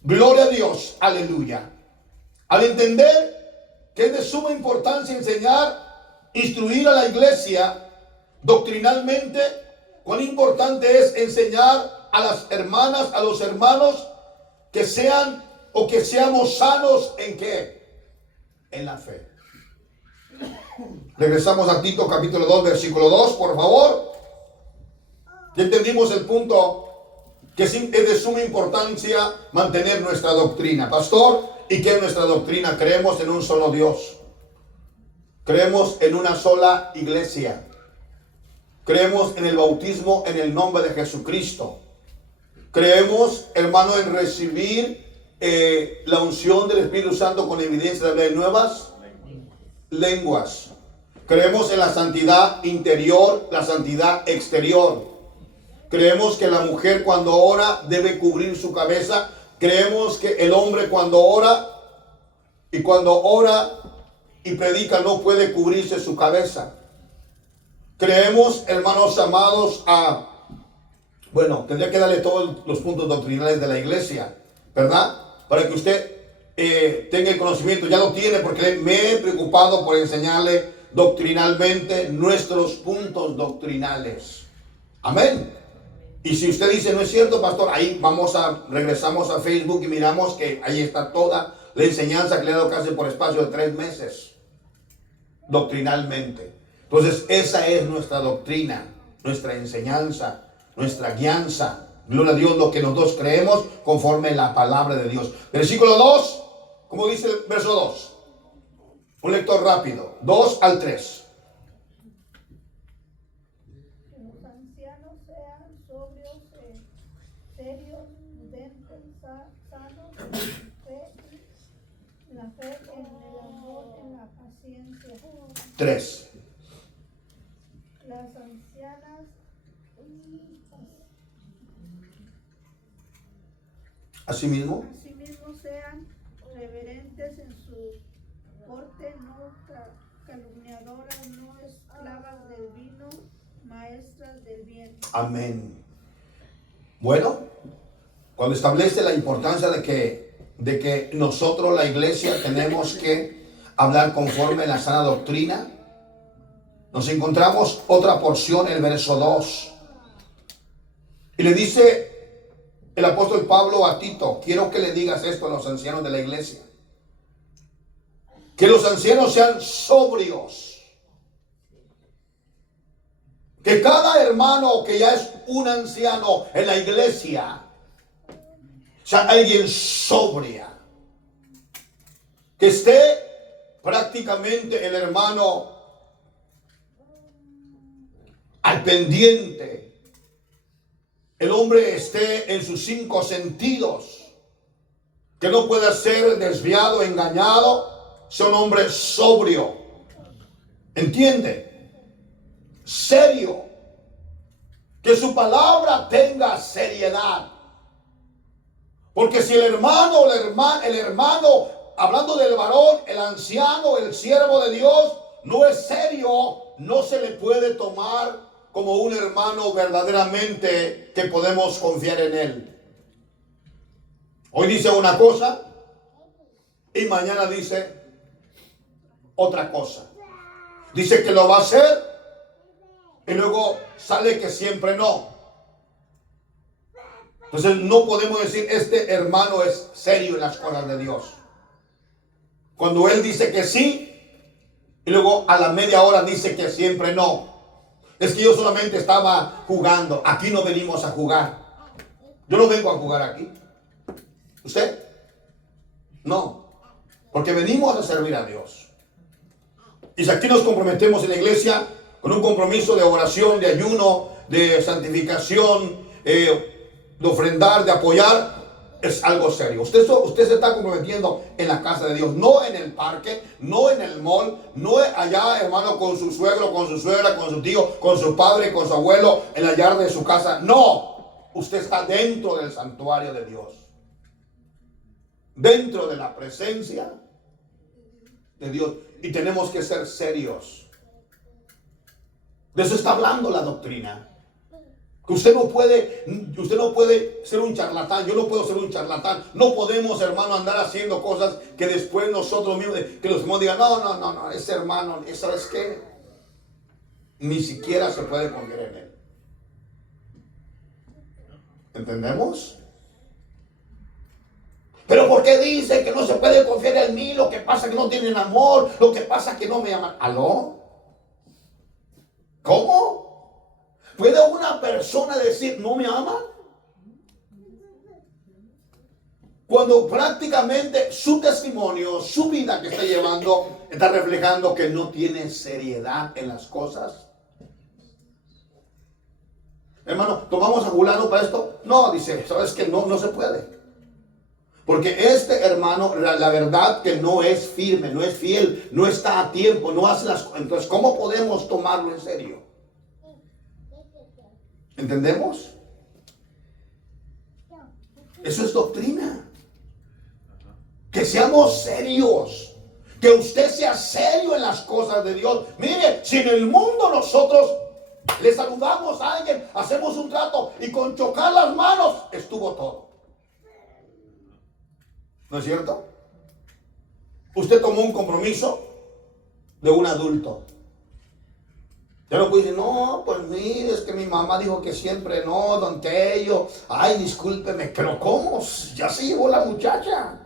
Gloria a Dios. Aleluya. Al entender que es de suma importancia enseñar, instruir a la iglesia doctrinalmente, cuán importante es enseñar a las hermanas, a los hermanos, que sean o que seamos sanos en qué? En la fe. Regresamos a Tito capítulo 2, versículo 2, por favor. Ya entendimos el punto, que es de suma importancia mantener nuestra doctrina. Pastor, ¿y qué es nuestra doctrina? Creemos en un solo Dios. Creemos en una sola iglesia. Creemos en el bautismo en el nombre de Jesucristo. Creemos, hermano, en recibir la unción del Espíritu Santo con evidencia de nuevas lenguas. Creemos en la santidad interior, la santidad exterior. Creemos que la mujer cuando ora debe cubrir su cabeza. Creemos que el hombre cuando ora y predica no puede cubrirse su cabeza. Creemos, hermanos amados, tendría que darle todos los puntos doctrinales de la iglesia, ¿verdad? Para que usted tenga el conocimiento. Ya lo tiene, porque me he preocupado por enseñarle doctrinalmente nuestros puntos doctrinales. Amén. Y si usted dice, no es cierto, pastor, ahí regresamos a Facebook y miramos que ahí está toda la enseñanza que le he dado casi por espacio de 3 meses, doctrinalmente. Entonces, esa es nuestra doctrina, nuestra enseñanza, nuestra guianza. Gloria a Dios, lo que nosotros creemos conforme la palabra de Dios. Versículo 2, ¿cómo dice el verso 2? Un lector rápido, 2 al 3. Que los ancianos sean sobrios, serios, prudentes, sanos, en la fe, en el amor, en la paciencia. 3. Las ancianas Asimismo, sean reverentes en su porte, no calumniadoras, no esclavas del vino, maestras del bien. amén. Bueno, cuando establece la importancia de que nosotros, la iglesia, tenemos que hablar conforme a la sana doctrina, nos encontramos otra porción, el verso 2. Y le dice el apóstol Pablo a Tito, quiero que le digas esto a los ancianos de la iglesia. Que los ancianos sean sobrios. Que cada hermano que ya es un anciano en la iglesia sea alguien sobria. Que esté prácticamente el hermano al pendiente. El hombre esté en sus 5 sentidos. Que no pueda ser desviado, engañado. Sea un hombre sobrio. ¿Entiende? Serio. Que su palabra tenga seriedad. Porque si el hermano, hablando del varón, el anciano, el siervo de Dios, no es serio, no se le puede tomar como un hermano verdaderamente que podemos confiar en él. Hoy dice una cosa y mañana dice otra cosa. Dice que lo va a hacer y luego sale que siempre no. Entonces no podemos decir este hermano es serio en las cosas de Dios. Cuando él dice que sí y luego a la media hora dice que siempre no. Es que yo solamente estaba jugando. Aquí no venimos a jugar. Yo no vengo a jugar aquí. ¿Usted? No. Porque venimos a servir a Dios. Y si aquí nos comprometemos en la iglesia con un compromiso de oración, de ayuno, de santificación, de ofrendar, de apoyar, es algo serio. Usted se está comprometiendo en la casa de Dios, no en el parque, no en el mall, no allá, hermano, con su suegro, con su suegra, con su tío, con su padre, con su abuelo, en la yarda de su casa. No, usted está dentro del santuario de Dios, dentro de la presencia de Dios, y tenemos que ser serios. De eso está hablando la doctrina. Que usted no puede ser un charlatán. Yo no puedo ser un charlatán. No podemos, hermano, andar haciendo cosas que después nosotros mismos, que los hermanos digan, no, ese hermano, ¿sabes qué? Ni siquiera se puede confiar en él. ¿Entendemos? Pero ¿por qué dicen que no se puede confiar en mí? Lo que pasa es que no tienen amor. Lo que pasa es que no me aman. ¿Aló? ¿Cómo? ¿Puede una persona decir no me aman? Cuando prácticamente su testimonio, su vida que está llevando, está reflejando que no tiene seriedad en las cosas. Hermano, ¿tomamos a fulano para esto? No, dice, ¿sabes que no se puede? Porque este hermano, la verdad que no es firme, no es fiel, no está a tiempo, no hace las cosas. Entonces, ¿cómo podemos tomarlo en serio? ¿Entendemos? Eso es doctrina. Que seamos serios. Que usted sea serio en las cosas de Dios. Mire, si en el mundo nosotros le saludamos a alguien, hacemos un trato y con chocar las manos estuvo todo. ¿No es cierto? Usted tomó un compromiso de un adulto. Ya no puede decir, no, pues mire, es que mi mamá dijo que siempre no, don Tello. Ay, discúlpeme, pero ¿cómo? Ya se llevó la muchacha.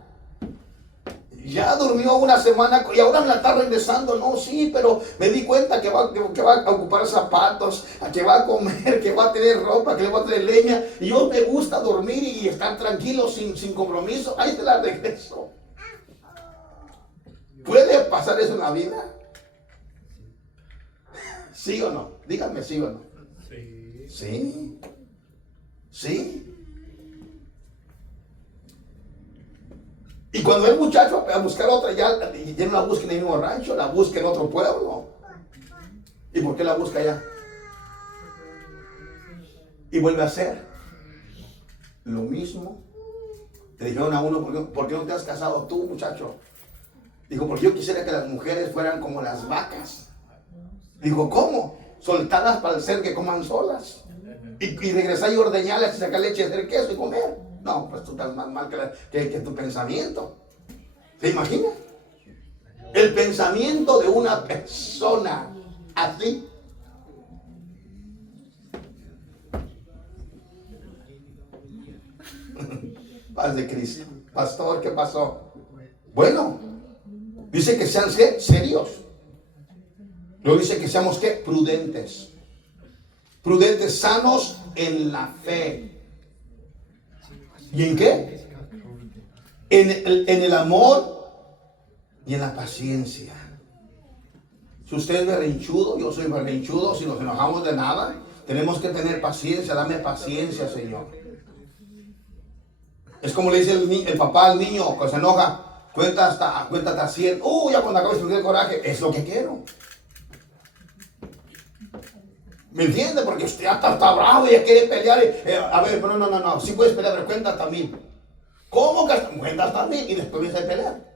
Ya durmió una semana y ahora me la está regresando. No, sí, pero me di cuenta que va a ocupar zapatos, que va a comer, que va a tener ropa, que le va a traer leña. Y yo me gusta dormir y estar tranquilo, sin compromiso. Ahí te la regreso. ¿Puede pasar eso en la vida? ¿Sí o no? Díganme sí o no. Sí. ¿Sí? ¿Sí? Y cuando el muchacho va a buscar otra, ya no la busca en el mismo rancho, la busca en otro pueblo. ¿Y por qué la busca allá? Y vuelve a hacer lo mismo. Le dijeron a uno, ¿por qué no te has casado tú, muchacho? Dijo, porque yo quisiera que las mujeres fueran como las vacas. Dijo, ¿cómo? Soltadas para el ser que coman solas. Y regresar y ordeñarlas y sacar leche, hacer queso y comer. No, pues tú estás más mal que tu pensamiento. ¿Se imagina? El pensamiento de una persona así. Paz de Cristo. Pastor, ¿qué pasó? Bueno, dice que sean serios. Luego dice que seamos ¿qué? Prudentes. Prudentes, sanos en la fe. ¿Y en qué? En el amor y en la paciencia. Si usted es berrinchudo, yo soy berrinchudo, si nos enojamos de nada, tenemos que tener paciencia. Dame paciencia, Señor. Es como le dice el papá al niño que se enoja, cuéntate hasta 100. Ya cuando acabes de sentir el coraje, es lo que quiero. ¿Me entiende? Porque usted ya está bravo y ya quiere pelear. A ver, pero no. Sí puedes pelear, pero cuenta hasta 1000. ¿Cómo que cuenta hasta 1000? Y después empieza a pelear.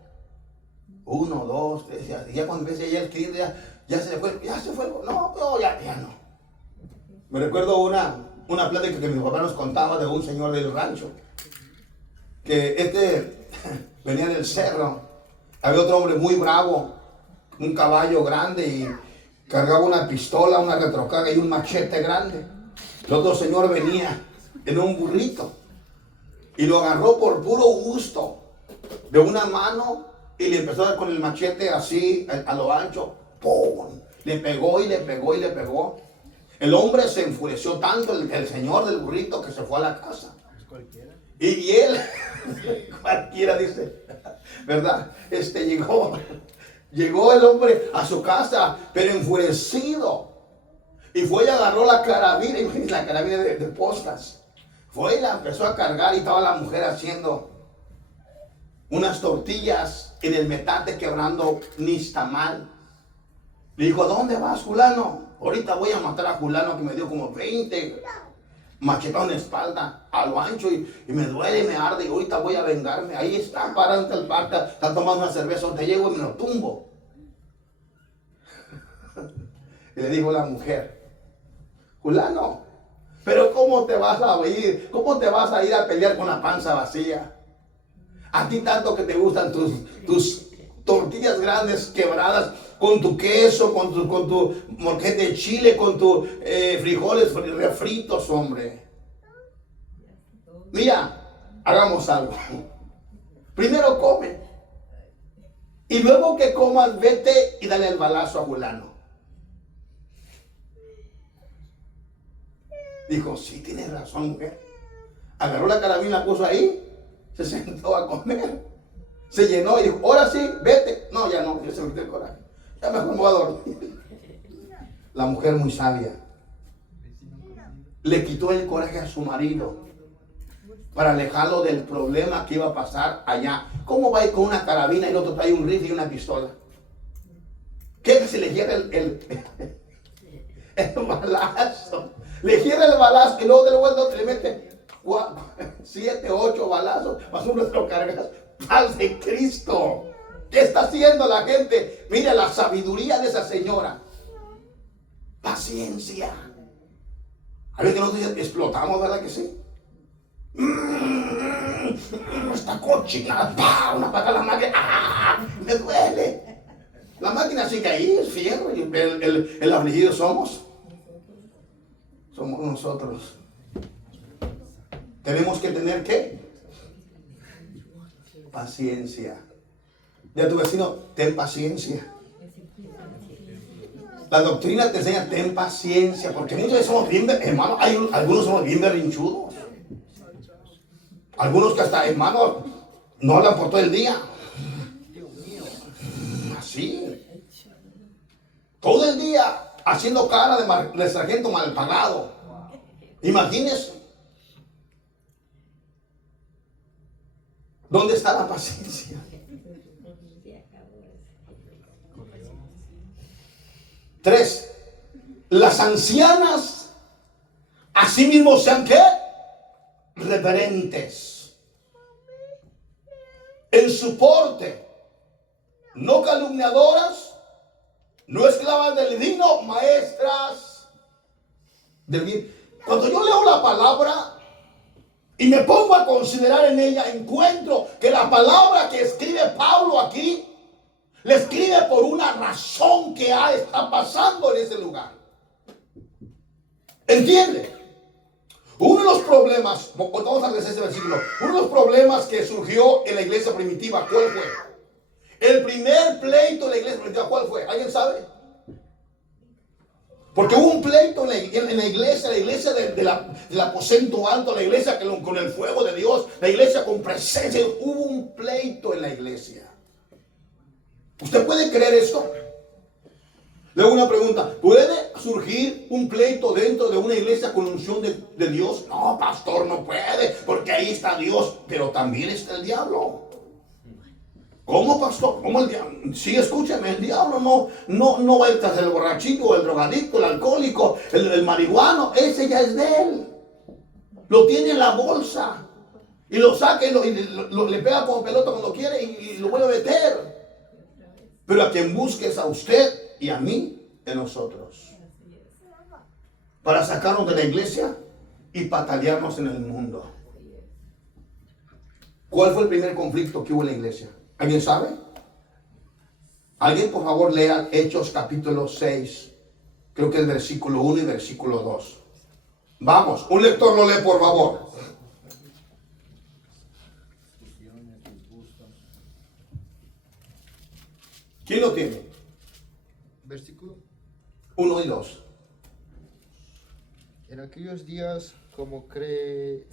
1, 2, 3. Ya cuando empieza ya el escribir, ya se fue. Ya se fue. No, ya no. Me recuerdo una plática que mi papá nos contaba de un señor del rancho. Que venía del cerro. Había otro hombre muy bravo. Un caballo grande y cargaba una pistola, una retrocarga y un machete grande. El otro señor venía en un burrito y lo agarró por puro gusto de una mano y le empezó a dar con el machete así a lo ancho. ¡Pum! Le pegó y le pegó y le pegó. El hombre se enfureció tanto, el señor del burrito, que se fue a la casa. Y él, cualquiera dice, ¿verdad? Llegó el hombre a su casa, pero enfurecido. Y fue y agarró la carabina, imagínate la carabina de postas. Fue y la empezó a cargar y estaba la mujer haciendo unas tortillas en el metate quebrando nixtamal. Le dijo, ¿dónde vas, fulano? Ahorita voy a matar a fulano que me dio como 20 machetados en la espalda, a lo ancho, y me duele, me arde, y ahorita voy a vengarme. Ahí está, parado ante el parque, está tomando una cerveza, donde llego y me lo tumbo. Y le dijo la mujer, fulano, pero ¿cómo te vas a ir? ¿Cómo te vas a ir a pelear con la panza vacía? A ti tanto que te gustan tus tortillas grandes quebradas, con tu queso, con tu morquete de chile, con tus frijoles refritos, hombre. Mira, hagamos algo. Primero come. Y luego que comas, vete y dale el balazo a fulano. Dijo, sí, tienes razón, mujer. Agarró la carabina, la puso ahí, se sentó a comer. Se llenó y dijo, ahora sí, vete. No, ya no, ya se me quitó el coraje. Ya mejor me voy a dormir. La mujer muy sabia le quitó el coraje a su marido para alejarlo del problema que iba a pasar allá. ¿Cómo va a ir con una carabina y el otro trae un rifle y una pistola? ¿Qué que se le hiera el balazo? Le hiera el balazo y luego del vuelto le mete 7, 8 balazos, más uno lo cargas. Paz de Cristo. ¿Qué está haciendo la gente? Mira la sabiduría de esa señora. Paciencia. A ver que nosotros explotamos, ¿verdad que sí? Esta cochina, una patada a la máquina, me duele. La máquina sigue ahí, es fierro, y el afligido somos nosotros. Tenemos que tener ¿qué? Paciencia. De tu vecino, ten paciencia. La doctrina te enseña, ten paciencia, porque muchos somos bien, hermanos, algunos somos bien berrinchudos. Algunos que hasta, hermanos, no hablan por todo el día. Así. Todo el día haciendo cara de sargento mal pagado. Imagínense. ¿Dónde está la paciencia? 3. Las ancianas asimismo sean ¿qué? Reverentes en su porte, no calumniadoras, no esclavas del vino, maestras del bien. Cuando yo leo la palabra y me pongo a considerar en ella, encuentro que la palabra que escribe Pablo aquí le escribe por una razón que está pasando en ese lugar. ¿Entiende? Uno de los problemas, vamos a leer ese versículo, uno de los problemas que surgió en la iglesia primitiva, ¿cuál fue? El primer pleito de la iglesia primitiva, ¿cuál fue? ¿Alguien sabe? Porque hubo un pleito en la iglesia del aposento alto, la iglesia con el fuego de Dios, la iglesia con presencia. Hubo un pleito en la iglesia. ¿Usted puede creer esto? Le hago una pregunta. ¿Puede surgir un pleito dentro de una iglesia con unción de Dios? No, pastor, no puede, porque ahí está Dios, pero también está el diablo. ¿Cómo, pastor? ¿Cómo el diablo? Sí, escúcheme, el diablo no va a ir tras el borrachito, el drogadicto, el alcohólico, el marihuano. Ese ya es de él. Lo tiene en la bolsa. Y lo saca y le pega como pelota cuando quiere y lo vuelve a meter. Pero a quien busque es a usted y a mí, de nosotros. Para sacarnos de la iglesia y patalearnos en el mundo. ¿Cuál fue el primer conflicto que hubo en la iglesia? ¿Alguien sabe? Alguien, por favor, lea Hechos capítulo 6. Creo que es versículo 1 y versículo 2. Vamos, un lector lo lee, por favor. ¿Quién lo tiene? Versículo. 1 y 2. En aquellos días, como creciera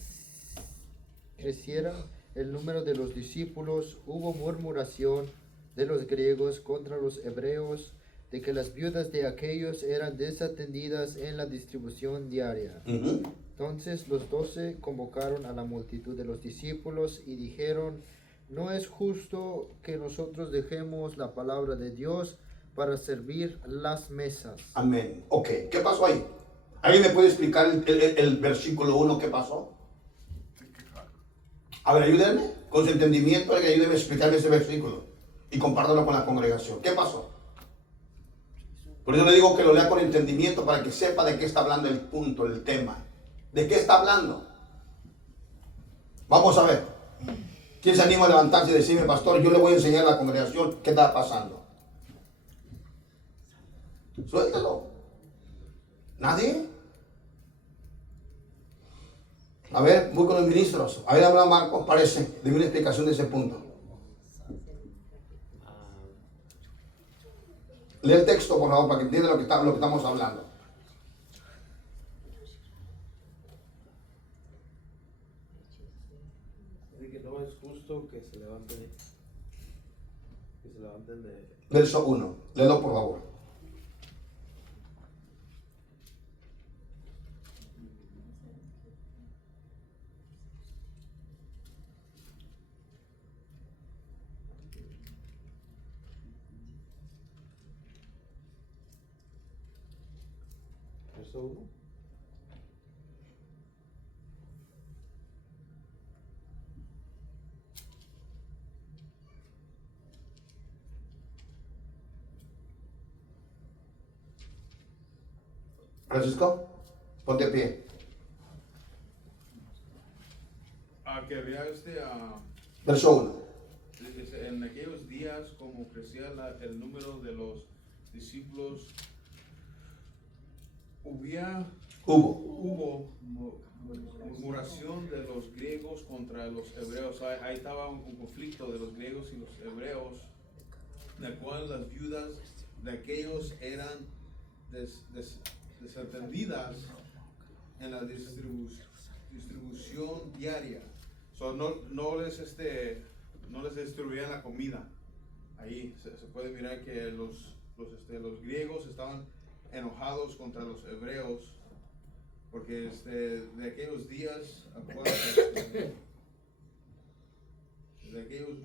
el número de los discípulos, hubo murmuración de los griegos contra los hebreos, de que las viudas de aquellos eran desatendidas en la distribución diaria. Entonces los 12 convocaron a la multitud de los discípulos y dijeron: no es justo que nosotros dejemos la palabra de Dios para servir las mesas. Amén. Ok, ¿qué pasó ahí? ¿Alguien me puede explicar el versículo 1? ¿Qué pasó? A ver, ayúdenme con su entendimiento, ayúdenme a explicarme ese versículo y compártelo con la congregación. ¿Qué pasó? Por eso le digo que lo lea con entendimiento para que sepa de qué está hablando el punto, el tema. ¿De qué está hablando? Vamos a ver. ¿Quién se anima a levantarse y decirme, pastor, yo le voy a enseñar a la congregación qué está pasando? Suéltelo. ¿Nadie? A ver, voy con los ministros. A ver, habla Marcos, parece. Dime una explicación de ese punto. Lee el texto, por favor, para que entiendan lo que estamos hablando. Así que no es justo que se levanten de... Verso 1. Léelo, por favor. Verso 1. Francisco, ponte a pie. Que había Verso 1. en aquellos días, como crecía el número de los discípulos, hubo murmuración de los griegos contra los hebreos. Ahí estaba un conflicto de los griegos y los hebreos, del cual las viudas de aquellos eran desatendidas en la distribución diaria. So, no les distribuían la comida. Ahí se puede mirar que los griegos estaban enojados contra los hebreos, porque de aquellos días, de aquellos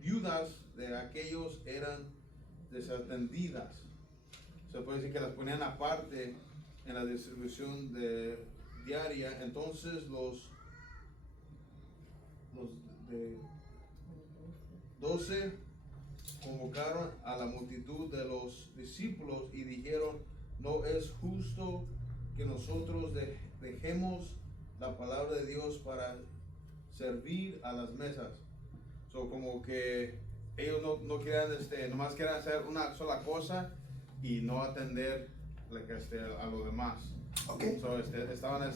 viudas de aquellos eran desatendidas. Se puede decir que las ponían aparte en la distribución diaria. Entonces los de 12 convocaron a la multitud de los discípulos y dijeron: no es justo que nosotros dejemos la palabra de Dios para servir a las mesas. So, como que ellos no querían, nomás querían hacer una sola cosa y no atender a lo demás. Okay. So, estaban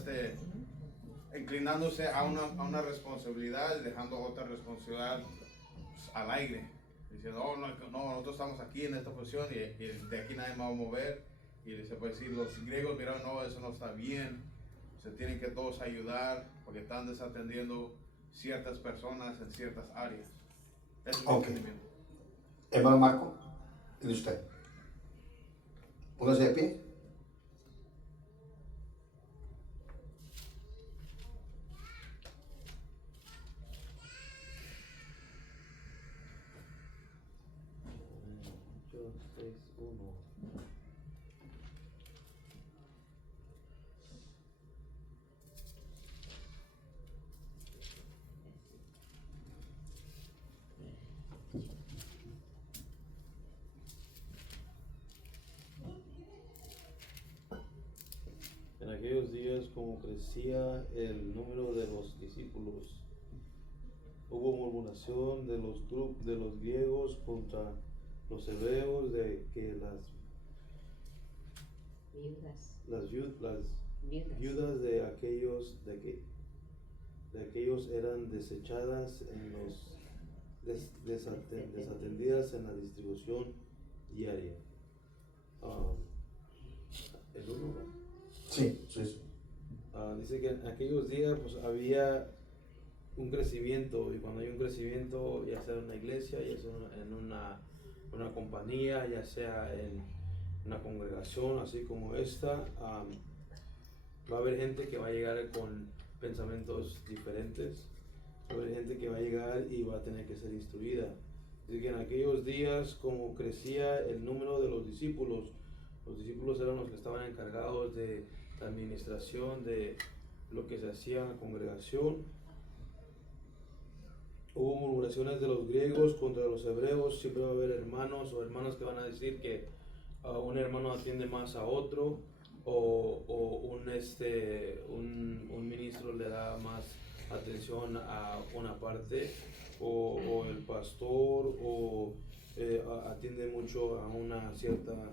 inclinándose a una responsabilidad y dejando otra responsabilidad al aire, diciendo: oh, no, nosotros estamos aquí en esta posición y de aquí nadie me va a mover. Y se puede decir, los griegos miraron: no, eso no está bien, se tienen que todos ayudar porque están desatendiendo ciertas personas en ciertas áreas. Eso es mi entendimiento. Hermano Marco, ¿y usted? Póngase de pie. Hechos 6:1. En aquellos días, como crecía el número de los discípulos, hubo murmuración de los griegos contra los hebreos de que las viudas de aquellos eran desechadas en desatendidas en la distribución diaria. El uno, ¿no? Sí. Dice que en aquellos días pues había un crecimiento, y cuando hay un crecimiento, ya sea en una iglesia, ya sea en una compañía, ya sea en una congregación así como esta, va a haber gente que va a llegar con pensamientos diferentes, va a haber gente que va a llegar y va a tener que ser instruida. Así que en aquellos días, como crecía el número de los discípulos eran los que estaban encargados de la administración de lo que se hacía en la congregación. Hubo murmuraciones de los griegos contra los hebreos. Siempre va a haber hermanos o hermanas que van a decir que un hermano atiende más a otro, o un ministro le da más atención a una parte, o el pastor atiende mucho a una cierta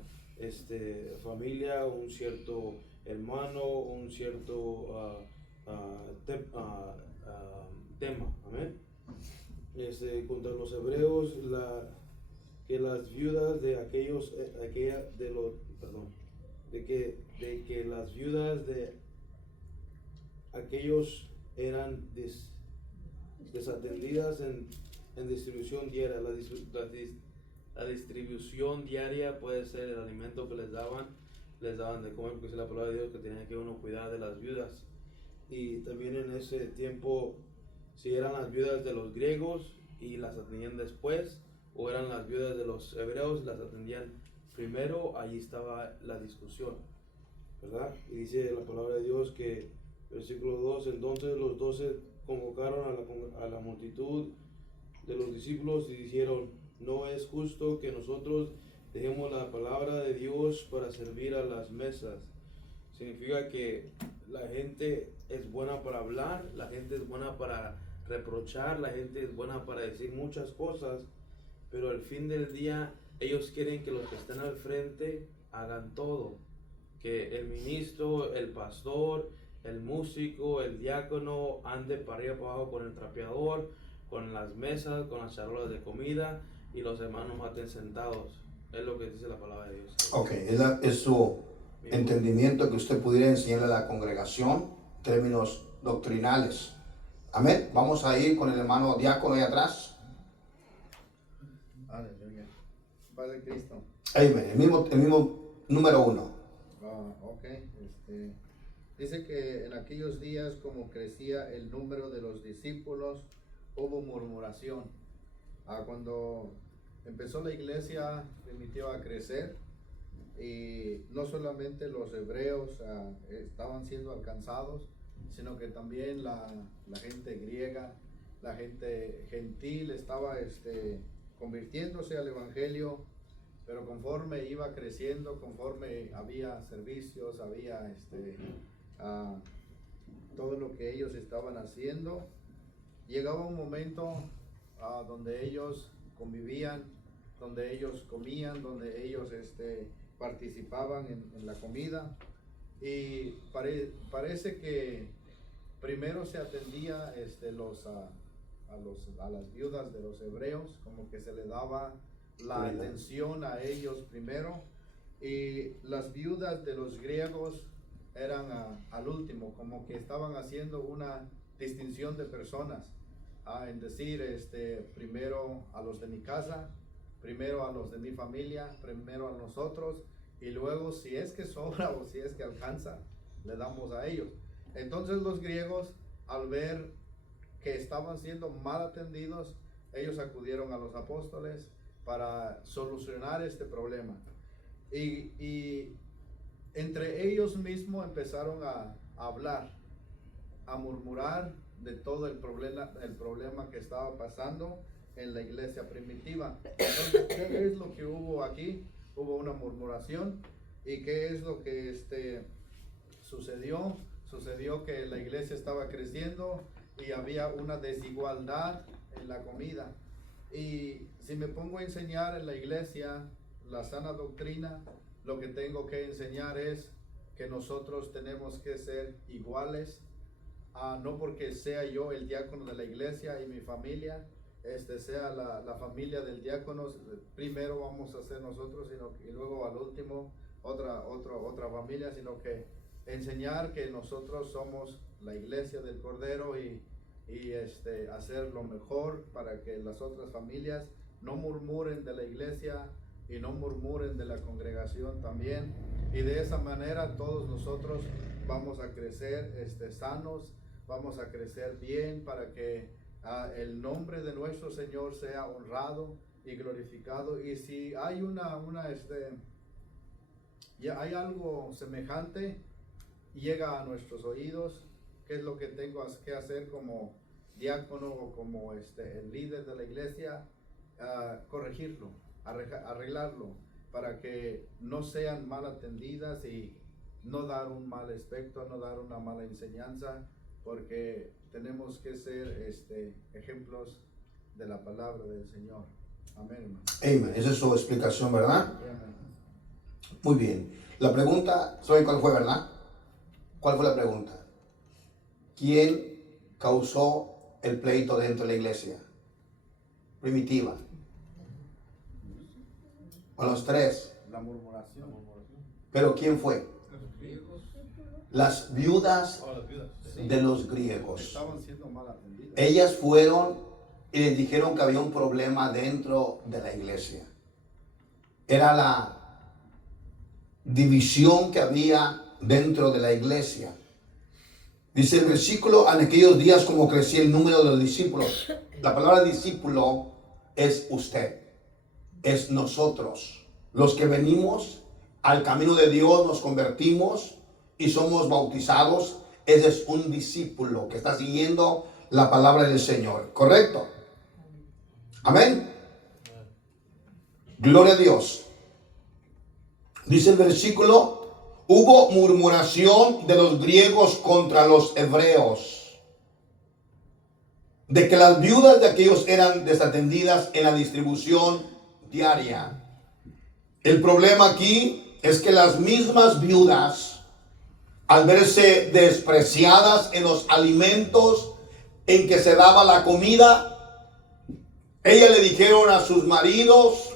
familia, un cierto hermano, un cierto tema. Amén. Contra los hebreos, que las viudas de aquellos, de que las viudas de aquellos eran desatendidas en distribución diaria. La distribución diaria puede ser el alimento que les daban de comer, porque es la palabra de Dios que tenía que uno cuidar de las viudas. Y también en ese tiempo, si eran las viudas de los griegos y las atendían después, o eran las viudas de los hebreos y las atendían primero, allí estaba la discusión, ¿verdad? Y dice la palabra de Dios que, versículo 2, entonces los 12 convocaron a la multitud de los discípulos y dijeron, no es justo que nosotros dejemos la palabra de Dios para servir a las mesas. Significa que la gente es buena para hablar, la gente es buena para reprochar, la gente es buena para decir muchas cosas, pero al fin del día ellos quieren que los que están al frente hagan todo, que el ministro, el pastor, el músico, el diácono ande para arriba para abajo con el trapeador, con las mesas, con las charolas de comida, y los hermanos maten sentados. Es lo que dice la palabra de Dios. Ok, es su entendimiento que usted pudiera enseñarle a la congregación en términos doctrinales. Amén. Vamos a ir con el hermano diácono ahí atrás. Aleluya. Padre Cristo. Amén. El mismo número 1. Ok. Dice que en aquellos días, como crecía el número de los discípulos, hubo murmuración. Cuando empezó la iglesia primitiva a crecer, y no solamente los hebreos estaban siendo alcanzados, sino que también la gente griega, la gente gentil estaba convirtiéndose al evangelio, pero conforme iba creciendo, conforme había servicios, había todo lo que ellos estaban haciendo, llegaba un momento donde ellos convivían, donde ellos comían, donde ellos participaban en la comida, y parece que primero se atendía a las viudas de los hebreos, como que se le daba la atención a ellos primero, y las viudas de los griegos eran al último, como que estaban haciendo una distinción de personas, en decir, primero a los de mi casa, primero a los de mi familia, primero a nosotros, y luego si es que sobra o si es que alcanza, le damos a ellos. Entonces los griegos, al ver que estaban siendo mal atendidos, ellos acudieron a los apóstoles para solucionar este problema. Y entre ellos mismos empezaron a hablar, a murmurar de todo el problema que estaba pasando en la iglesia primitiva. Entonces, ¿qué es lo que hubo aquí? Hubo una murmuración. ¿Y qué es lo que sucedió? Sucedió que la iglesia estaba creciendo y había una desigualdad en la comida. Y si me pongo a enseñar en la iglesia la sana doctrina, lo que tengo que enseñar es que nosotros tenemos que ser iguales, no porque sea yo el diácono de la iglesia y mi familia, sea la familia del diácono, primero vamos a ser nosotros, y luego al último otra familia, sino que enseñar que nosotros somos la iglesia del Cordero, y hacer lo mejor para que las otras familias no murmuren de la iglesia y no murmuren de la congregación también, y de esa manera todos nosotros vamos a crecer sanos, vamos a crecer bien, para que el nombre de nuestro Señor sea honrado y glorificado. Y si hay ya hay algo semejante, llega a nuestros oídos, ¿qué es lo que tengo que hacer como diácono o como el líder de la iglesia? Corregirlo, arreglarlo, para que no sean mal atendidas y no dar un mal aspecto, no dar una mala enseñanza, porque tenemos que ser ejemplos de la palabra del Señor. Amén, hermano. Amén. Esa es su explicación, ¿verdad? Amén. Muy bien. La pregunta, ¿saben cuál fue, verdad? ¿Cuál fue la pregunta? ¿Quién causó el pleito dentro de la iglesia primitiva? A los tres. La murmuración. ¿Pero quién fue? Los griegos. Las viudas Las viudas. de los griegos. Estaban siendo mal atendidas. Ellas fueron y les dijeron que había un problema dentro de la iglesia. Era la división que había dentro de la iglesia. Dice el versículo: en aquellos días como crecía el número de los discípulos. La palabra discípulo es usted, es nosotros, los que venimos al camino de Dios, nos convertimos y somos bautizados. Ese es un discípulo que está siguiendo la palabra del Señor, ¿correcto? Amén. Gloria a Dios. Dice el versículo: hubo murmuración de los griegos contra los hebreos, de que las viudas de aquellos eran desatendidas en la distribución diaria. El problema aquí es que las mismas viudas, al verse despreciadas en los alimentos en que se daba la comida, ellas le dijeron a sus maridos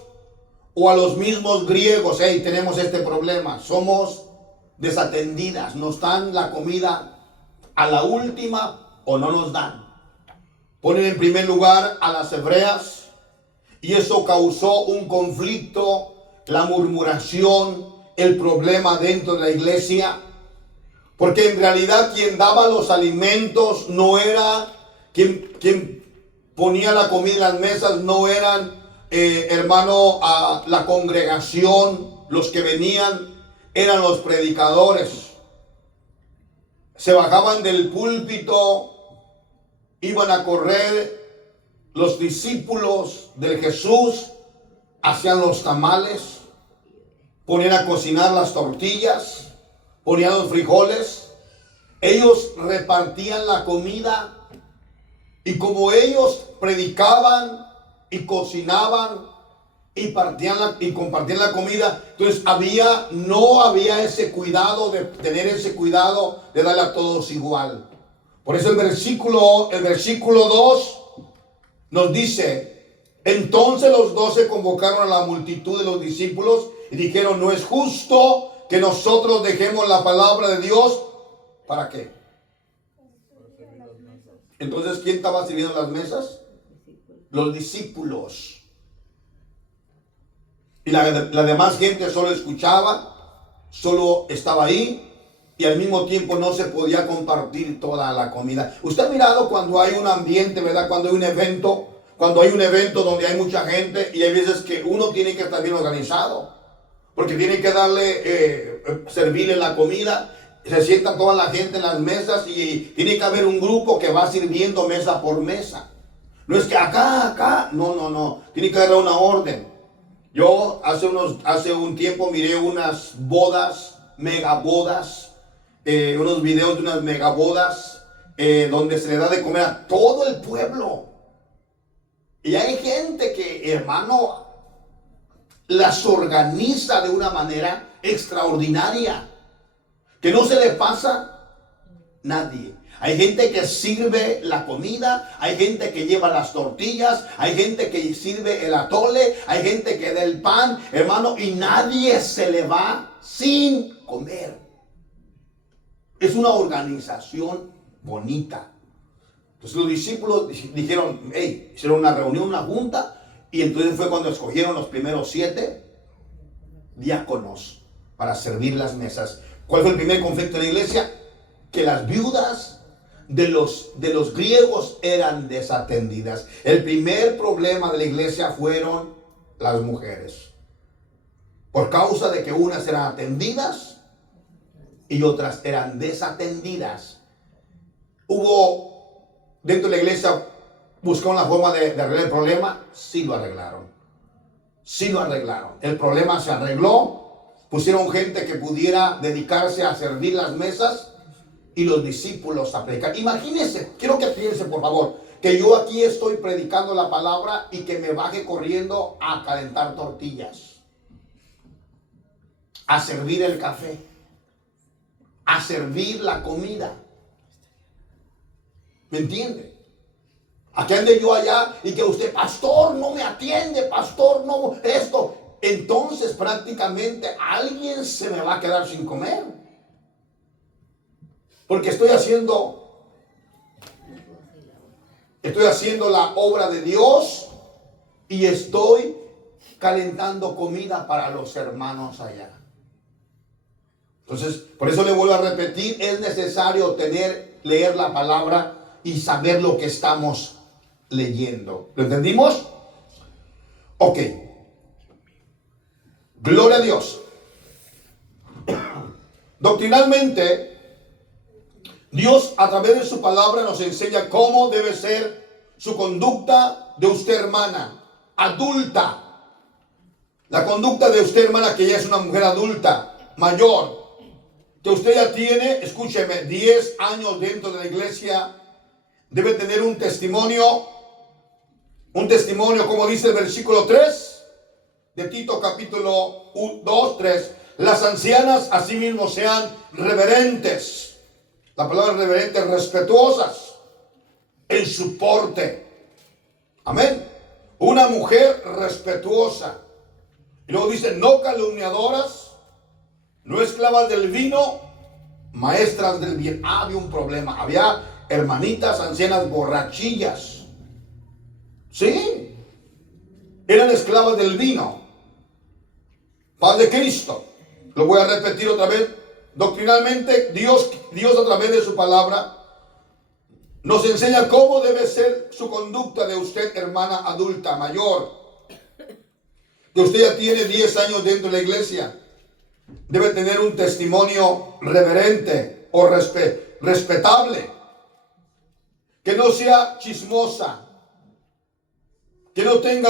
o a los mismos griegos: hey, tenemos este problema, somos desatendidas, nos dan la comida a la última o no nos dan. Ponen en primer lugar a las hebreas y eso causó un conflicto, la murmuración, el problema dentro de la iglesia, porque en realidad quien daba los alimentos no era quien ponía la comida en las mesas, no eran a la congregación, los que venían eran los predicadores. Se bajaban del púlpito, iban a correr los discípulos de Jesús, hacían los tamales, ponían a cocinar las tortillas, ponían los frijoles, ellos repartían la comida. Y como ellos predicaban y cocinaban y compartían la comida, entonces no había ese cuidado de tener ese cuidado de darle a todos igual. Por eso el versículo 2 nos dice: entonces los 12 convocaron a la multitud de los discípulos y dijeron: no es justo que nosotros dejemos la palabra de Dios. ¿Para qué? Entonces, ¿quién estaba sirviendo las mesas? Los discípulos. Y la demás gente solo escuchaba, solo estaba ahí, y al mismo tiempo no se podía compartir toda la comida. Usted ha mirado cuando hay un ambiente, ¿verdad? Cuando hay un evento donde hay mucha gente, y hay veces que uno tiene que estar bien organizado, porque tiene que servirle la comida. Se sienta toda la gente en las mesas y tiene que haber un grupo que va sirviendo mesa por mesa. No es que acá, no. Tiene que haber una orden. Yo hace un tiempo miré unas bodas, megabodas, unos videos de unas megabodas donde se le da de comer a todo el pueblo. Y hay gente que, hermano, las organiza de una manera extraordinaria, que no se le pasa nadie. Hay gente que sirve la comida, hay gente que lleva las tortillas, hay gente que sirve el atole, hay gente que da el pan, hermano, y nadie se le va sin comer. Es una organización bonita. Entonces los discípulos dijeron: hey, hicieron una reunión, una junta, y entonces fue cuando escogieron los primeros 7 diáconos para servir las mesas. ¿Cuál fue el primer conflicto en la iglesia? Que las viudas de los griegos eran desatendidas. El primer problema de la iglesia fueron las mujeres. Por causa de que unas eran atendidas y otras eran desatendidas. Dentro de la iglesia, buscaron la forma de arreglar el problema. Sí lo arreglaron. El problema se arregló. Pusieron gente que pudiera dedicarse a servir las mesas y los discípulos a predicar. Imagínense, quiero que piensen, por favor, que yo aquí estoy predicando la palabra y que me baje corriendo a calentar tortillas, a servir el café, a servir la comida. ¿Me entiende? A que ande yo allá y que usted: pastor, no me atiende, pastor, no, esto. entonces prácticamente alguien se me va a quedar sin comer. Porque estoy haciendo la obra de Dios y estoy calentando comida para los hermanos allá. Entonces, por eso le vuelvo a repetir, es necesario leer la palabra y saber lo que estamos leyendo. ¿Lo entendimos? Ok. Gloria a Dios. Doctrinalmente, Dios a través de su palabra nos enseña cómo debe ser su conducta de usted, hermana, adulta. La conducta de usted, hermana, que ya es una mujer adulta, mayor, que usted ya tiene, escúcheme, 10 años dentro de la iglesia, debe tener un testimonio, como dice el versículo 3 de Tito capítulo 2, 3. Las ancianas asimismo sean reverentes. La palabra reverente, respetuosas en su porte. Amén. Una mujer respetuosa. Y luego dice, no calumniadoras, no esclavas del vino, maestras del bien. Había un problema. Había hermanitas ancianas borrachillas. Sí. Eran esclavas del vino. Paz de Cristo. Lo voy a repetir otra vez. Doctrinalmente, Dios a través de su palabra nos enseña cómo debe ser su conducta de usted, hermana adulta, mayor. Que usted ya tiene 10 años dentro de la iglesia. Debe tener un testimonio reverente o respetable. Que no sea chismosa. Que no tenga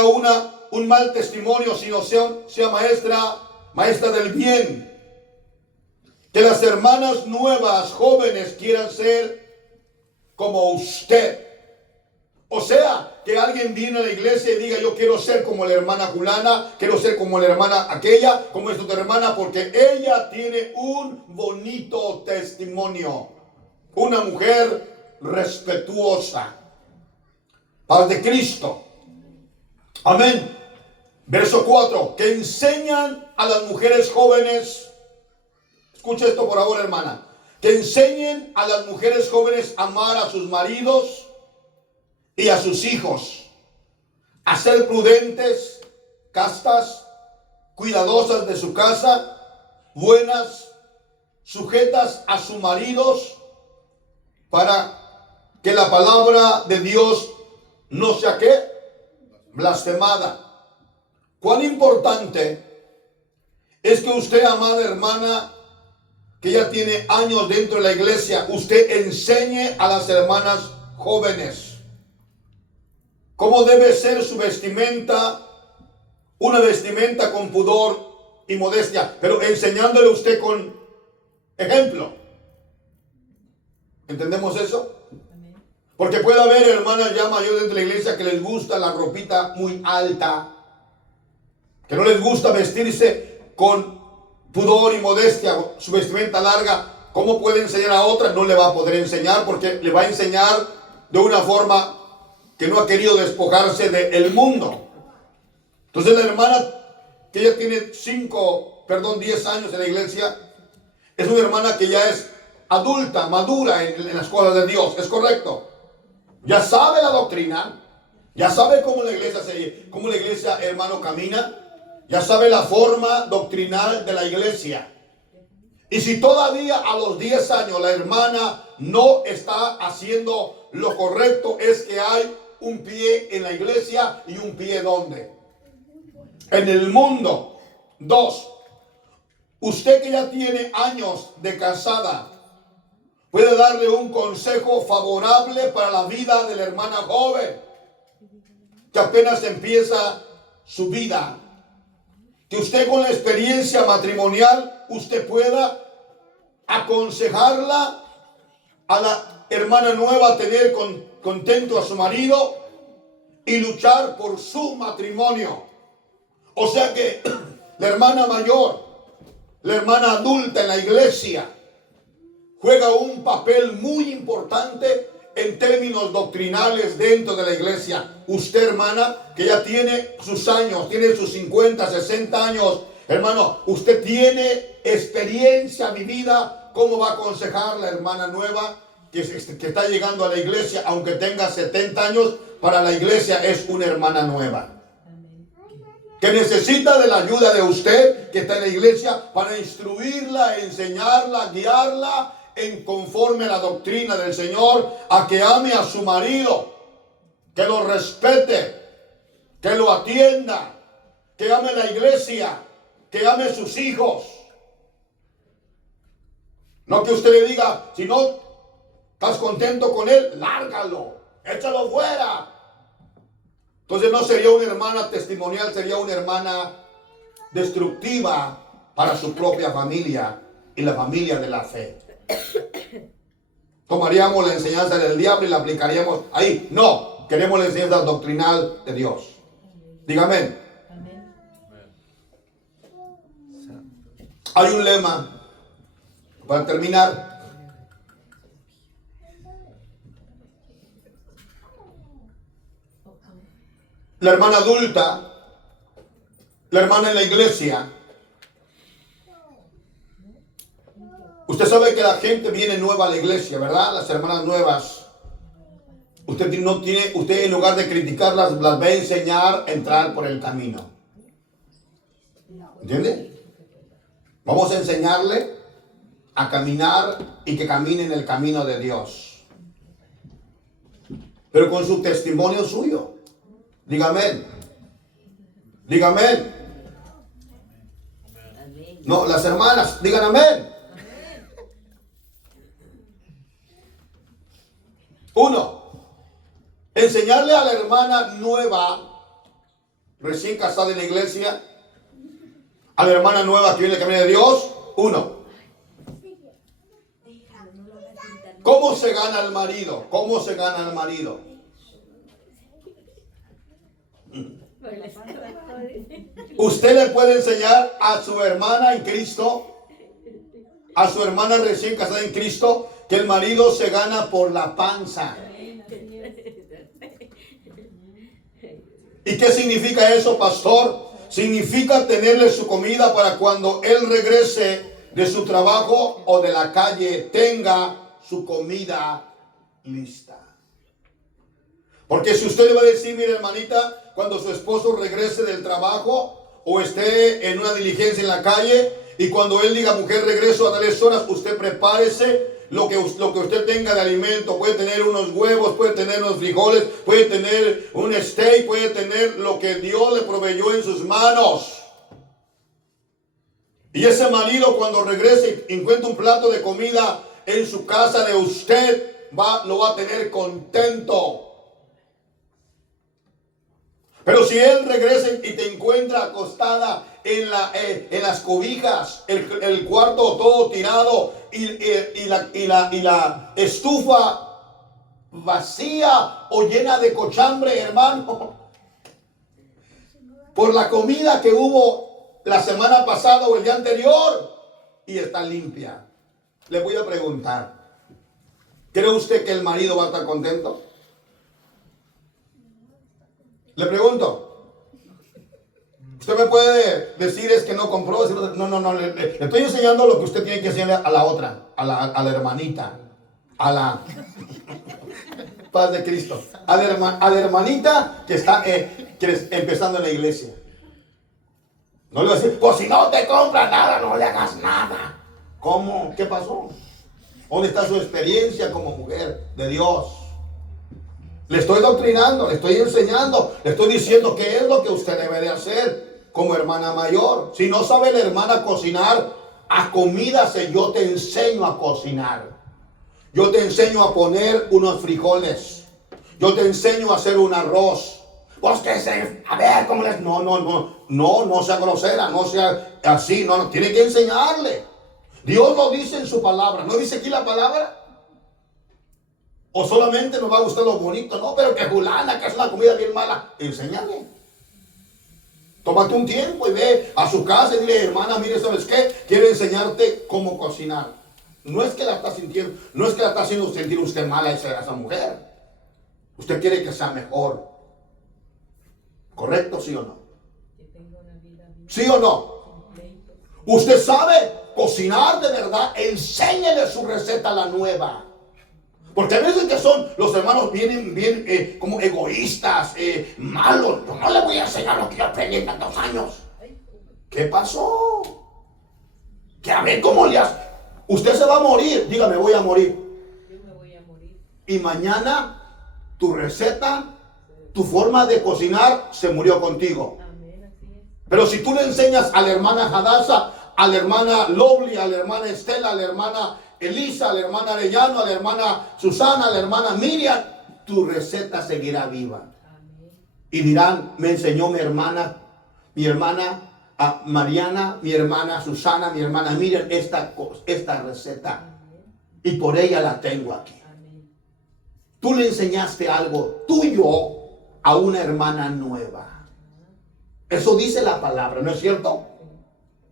un mal testimonio, sino sea maestra del bien. Que las hermanas nuevas, jóvenes, quieran ser como usted. O sea, que alguien viene a la iglesia y diga, yo quiero ser como la hermana fulana, quiero ser como la hermana aquella, como esta otra hermana, porque ella tiene un bonito testimonio. Una mujer respetuosa. Paz de Cristo. Amén. Verso 4. Que enseñan a las mujeres jóvenes. Escucha esto por favor, hermana. Que enseñen a las mujeres jóvenes a amar a sus maridos y a sus hijos, a ser prudentes, castas, cuidadosas de su casa, buenas, sujetas a sus maridos, para que la palabra de Dios no sea ¿qué? Blasfemada. Cuán importante es que usted, amada hermana, que ya tiene años dentro de la iglesia, usted enseñe a las hermanas jóvenes cómo debe ser su vestimenta, una vestimenta con pudor y modestia, pero enseñándole usted con ejemplo. ¿Entendemos eso? Porque puede haber hermanas ya mayores dentro de la iglesia que les gusta la ropita muy alta, que no les gusta vestirse con pudor y modestia, su vestimenta larga. ¿Cómo puede enseñar a otra? No le va a poder enseñar, porque le va a enseñar de una forma que no ha querido despojarse del mundo. Entonces la hermana que ya tiene 10 años en la iglesia, es una hermana que ya es adulta, madura en las cosas de Dios. ¿Es correcto? Ya sabe la doctrina, ya sabe cómo la iglesia, hermano, camina. Ya sabe la forma doctrinal de la iglesia. Y si todavía a los 10 años la hermana no está haciendo lo correcto, es que hay un pie en la iglesia y un pie ¿dónde? En el mundo. 2. Usted que ya tiene años de casada, puede darle un consejo favorable para la vida de la hermana joven que apenas empieza su vida. Que usted con la experiencia matrimonial, usted pueda aconsejarla a la hermana nueva a tener contento a su marido y luchar por su matrimonio. O sea que la hermana mayor, la hermana adulta en la iglesia, juega un papel muy importante en términos doctrinales dentro de la iglesia. Usted, hermana, que ya tiene sus años, tiene sus 50, 60 años, hermano, usted tiene experiencia vivida. ¿Cómo va a aconsejar la hermana nueva que está llegando a la iglesia, aunque tenga 70 años? Para la iglesia es una hermana nueva, que necesita de la ayuda de usted, que está en la iglesia, para instruirla, enseñarla, guiarla en conforme a la doctrina del Señor, a que ame a su marido, que lo respete, que lo atienda, que ame la iglesia, que ame a sus hijos. No que usted le diga, si no estás contento con él, lárgalo, échalo fuera. Entonces no sería una hermana testimonial, sería una hermana destructiva para su propia familia y la familia de la fe. Tomaríamos la enseñanza del diablo y la aplicaríamos ahí. No, queremos la enseñanza doctrinal de Dios. Dígame. Hay un lema para terminar. La hermana adulta, la hermana en la iglesia. Usted sabe que la gente viene nueva a la iglesia, ¿verdad? Las hermanas nuevas. Usted en lugar de criticarlas, las va a enseñar a entrar por el camino. ¿Entiende? Vamos a enseñarle a caminar y que camine en el camino de Dios. Pero con su testimonio suyo. Dígame. Dígame. No, las hermanas, digan amén. Uno, enseñarle a la hermana nueva, recién casada en la iglesia, a la hermana nueva que viene el camino de Dios. Uno, ¿cómo se gana el marido? ¿Cómo se gana el marido? Usted le puede enseñar a su hermana en Cristo, a su hermana recién casada en Cristo, que el marido se gana por la panza. ¿Y qué significa eso, pastor? Significa tenerle su comida para cuando él regrese de su trabajo o de la calle, tenga su comida lista. Porque si usted le va a decir, mire hermanita, cuando su esposo regrese del trabajo o esté en una diligencia en la calle, y cuando él diga, mujer, regreso a tales horas, usted prepárese lo que usted tenga de alimento. Puede tener unos huevos, puede tener unos frijoles, puede tener un steak, puede tener lo que Dios le proveyó en sus manos. Y ese marido, cuando regrese y encuentre un plato de comida en su casa de usted, lo va a tener contento. Pero si él regresa y te encuentra acostada en las cobijas, el cuarto todo tirado y la estufa vacía o llena de cochambre, hermano, por la comida que hubo la semana pasada o el día anterior, y está limpia, le voy a preguntar, ¿cree usted que el marido va a estar contento? Le pregunto. Usted me puede decir es que no compró. No. Le estoy enseñando lo que usted tiene que enseñarle a la otra, a la hermanita, a la paz de Cristo, a la hermanita que está empezando en la iglesia. No le va a decir, pues si no te compra nada, no le hagas nada. ¿Cómo? ¿Qué pasó? ¿Dónde está su experiencia como mujer de Dios? Le estoy doctrinando, le estoy enseñando, le estoy diciendo qué es lo que usted debe de hacer como hermana mayor. Si no sabe la hermana cocinar, a comidas yo te enseño a cocinar. Yo te enseño a poner unos frijoles. Yo te enseño a hacer un arroz. Pues que a ver, ¿cómo les? No sea grosera, no sea así, no, tiene que enseñarle. Dios lo dice en su palabra, ¿no dice aquí la palabra? O solamente nos va a gustar lo bonito, no, pero que fulana, que es una comida bien mala, enséñale. Tómate un tiempo y ve a su casa y dile, hermana, mire, ¿sabes qué? Quiero enseñarte cómo cocinar. no es que la está sintiendo, no es que la está haciendo sentir usted mala a esa mujer. Usted quiere que sea mejor. ¿Correcto, sí o no? ¿Sí o no? Usted sabe cocinar de verdad, enséñele su receta a la nueva. Porque a veces que son los hermanos vienen bien como egoístas, malos. Yo no le voy a enseñar lo que yo aprendí en tantos años. ¿Qué pasó? Que a ver cómo le hace. Usted se va a morir, dígame, voy a morir. Yo me voy a morir. Y mañana tu receta, tu forma de cocinar se murió contigo. Amén, así es. Pero si tú le enseñas a la hermana Hadassah, a la hermana Lovely, a la hermana Estela, a la hermana Elisa, a la hermana Arellano, a la hermana Susana, a la hermana Miriam, tu receta seguirá viva. Amén. Y dirán, me enseñó mi hermana Mariana, mi hermana Susana, mi hermana Miriam, esta receta. Amén. Y por ella la tengo aquí. Amén. Tú le enseñaste algo tuyo a una hermana nueva. Eso dice la palabra, ¿no es cierto?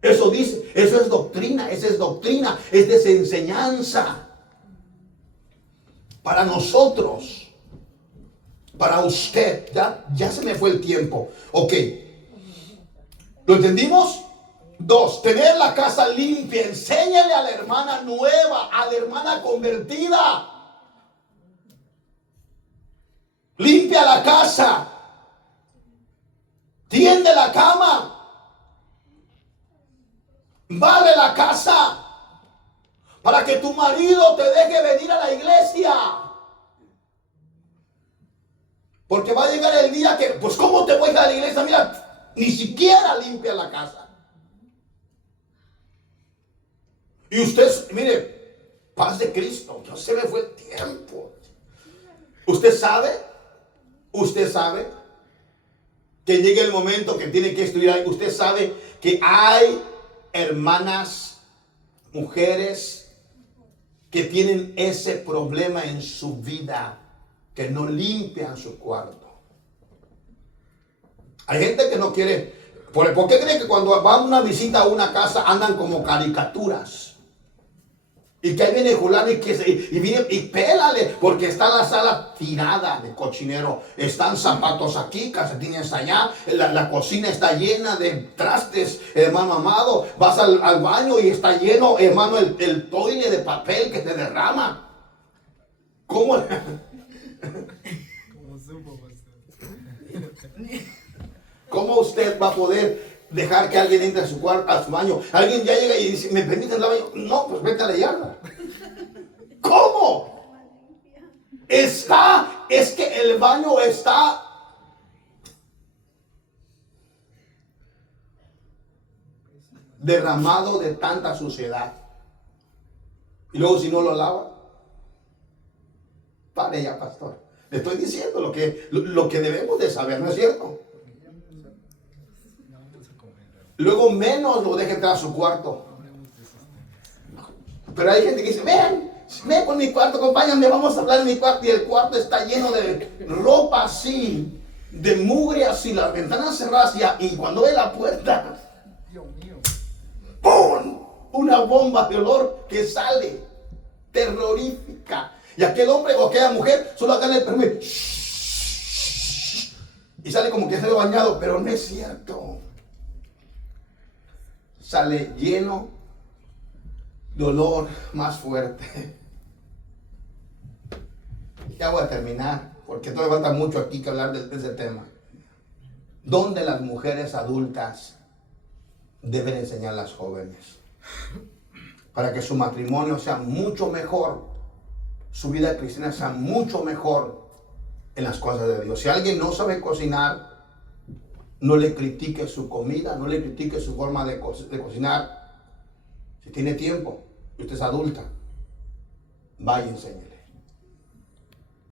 Eso dice, eso es doctrina, es desenseñanza. Para nosotros, para usted, ya se me fue el tiempo. Ok. ¿Lo entendimos? 2, tener la casa limpia. Enséñale a la hermana nueva, a la hermana convertida. Limpia la casa. Tiende la cama. Barre la casa. Para que tu marido te deje venir a la iglesia. Porque va a llegar el día que, pues, ¿cómo te voy a ir a la iglesia? Mira, ni siquiera limpia la casa. Y usted, mire, paz de Cristo, ya se me fue el tiempo. Usted sabe que llega el momento que tiene que estudiar. Usted sabe que hay hermanas, mujeres, que tienen ese problema en su vida, que no limpian su cuarto. Hay gente que no quiere. ¿Por qué cree que cuando van a una visita a una casa andan como caricaturas? Y que ahí viene Julano y viene y pélale, porque está la sala tirada de cochinero. Están zapatos aquí, calcetines allá. La cocina está llena de trastes, hermano amado. Vas al baño y está lleno, hermano, el toile de papel que te derrama. ¿Cómo? ¿Cómo usted va a poder dejar que alguien entre a su cuarto, a su baño? Alguien ya llega y dice, ¿me permiten el baño? No, pues vete a la yarda. ¿Cómo? Es que el baño está derramado de tanta suciedad. Y luego si no lo lava, pare ya, pastor. Le estoy diciendo lo que debemos de saber, ¿no es cierto? Luego menos lo deje entrar a su cuarto. Pero hay gente que dice, ven con mi cuarto, acompáñame, vamos a hablar en mi cuarto. Y el cuarto está lleno de ropa así, de mugre así, las ventanas cerradas y cuando ve la puerta, ¡pum! Una bomba de olor que sale, terrorífica. Y aquel hombre o aquella mujer solo agarra el perfume y sale como que se ha bañado, pero no es cierto. Sale lleno de olor más fuerte. Ya voy a terminar, porque todavía falta mucho aquí que hablar de ese tema. ¿Dónde las mujeres adultas deben enseñar a las jóvenes? Para que su matrimonio sea mucho mejor, su vida cristiana sea mucho mejor en las cosas de Dios. Si alguien no sabe cocinar, no le critique su comida, no le critique su forma de cocinar. Si tiene tiempo y usted es adulta, vaya y enséñele.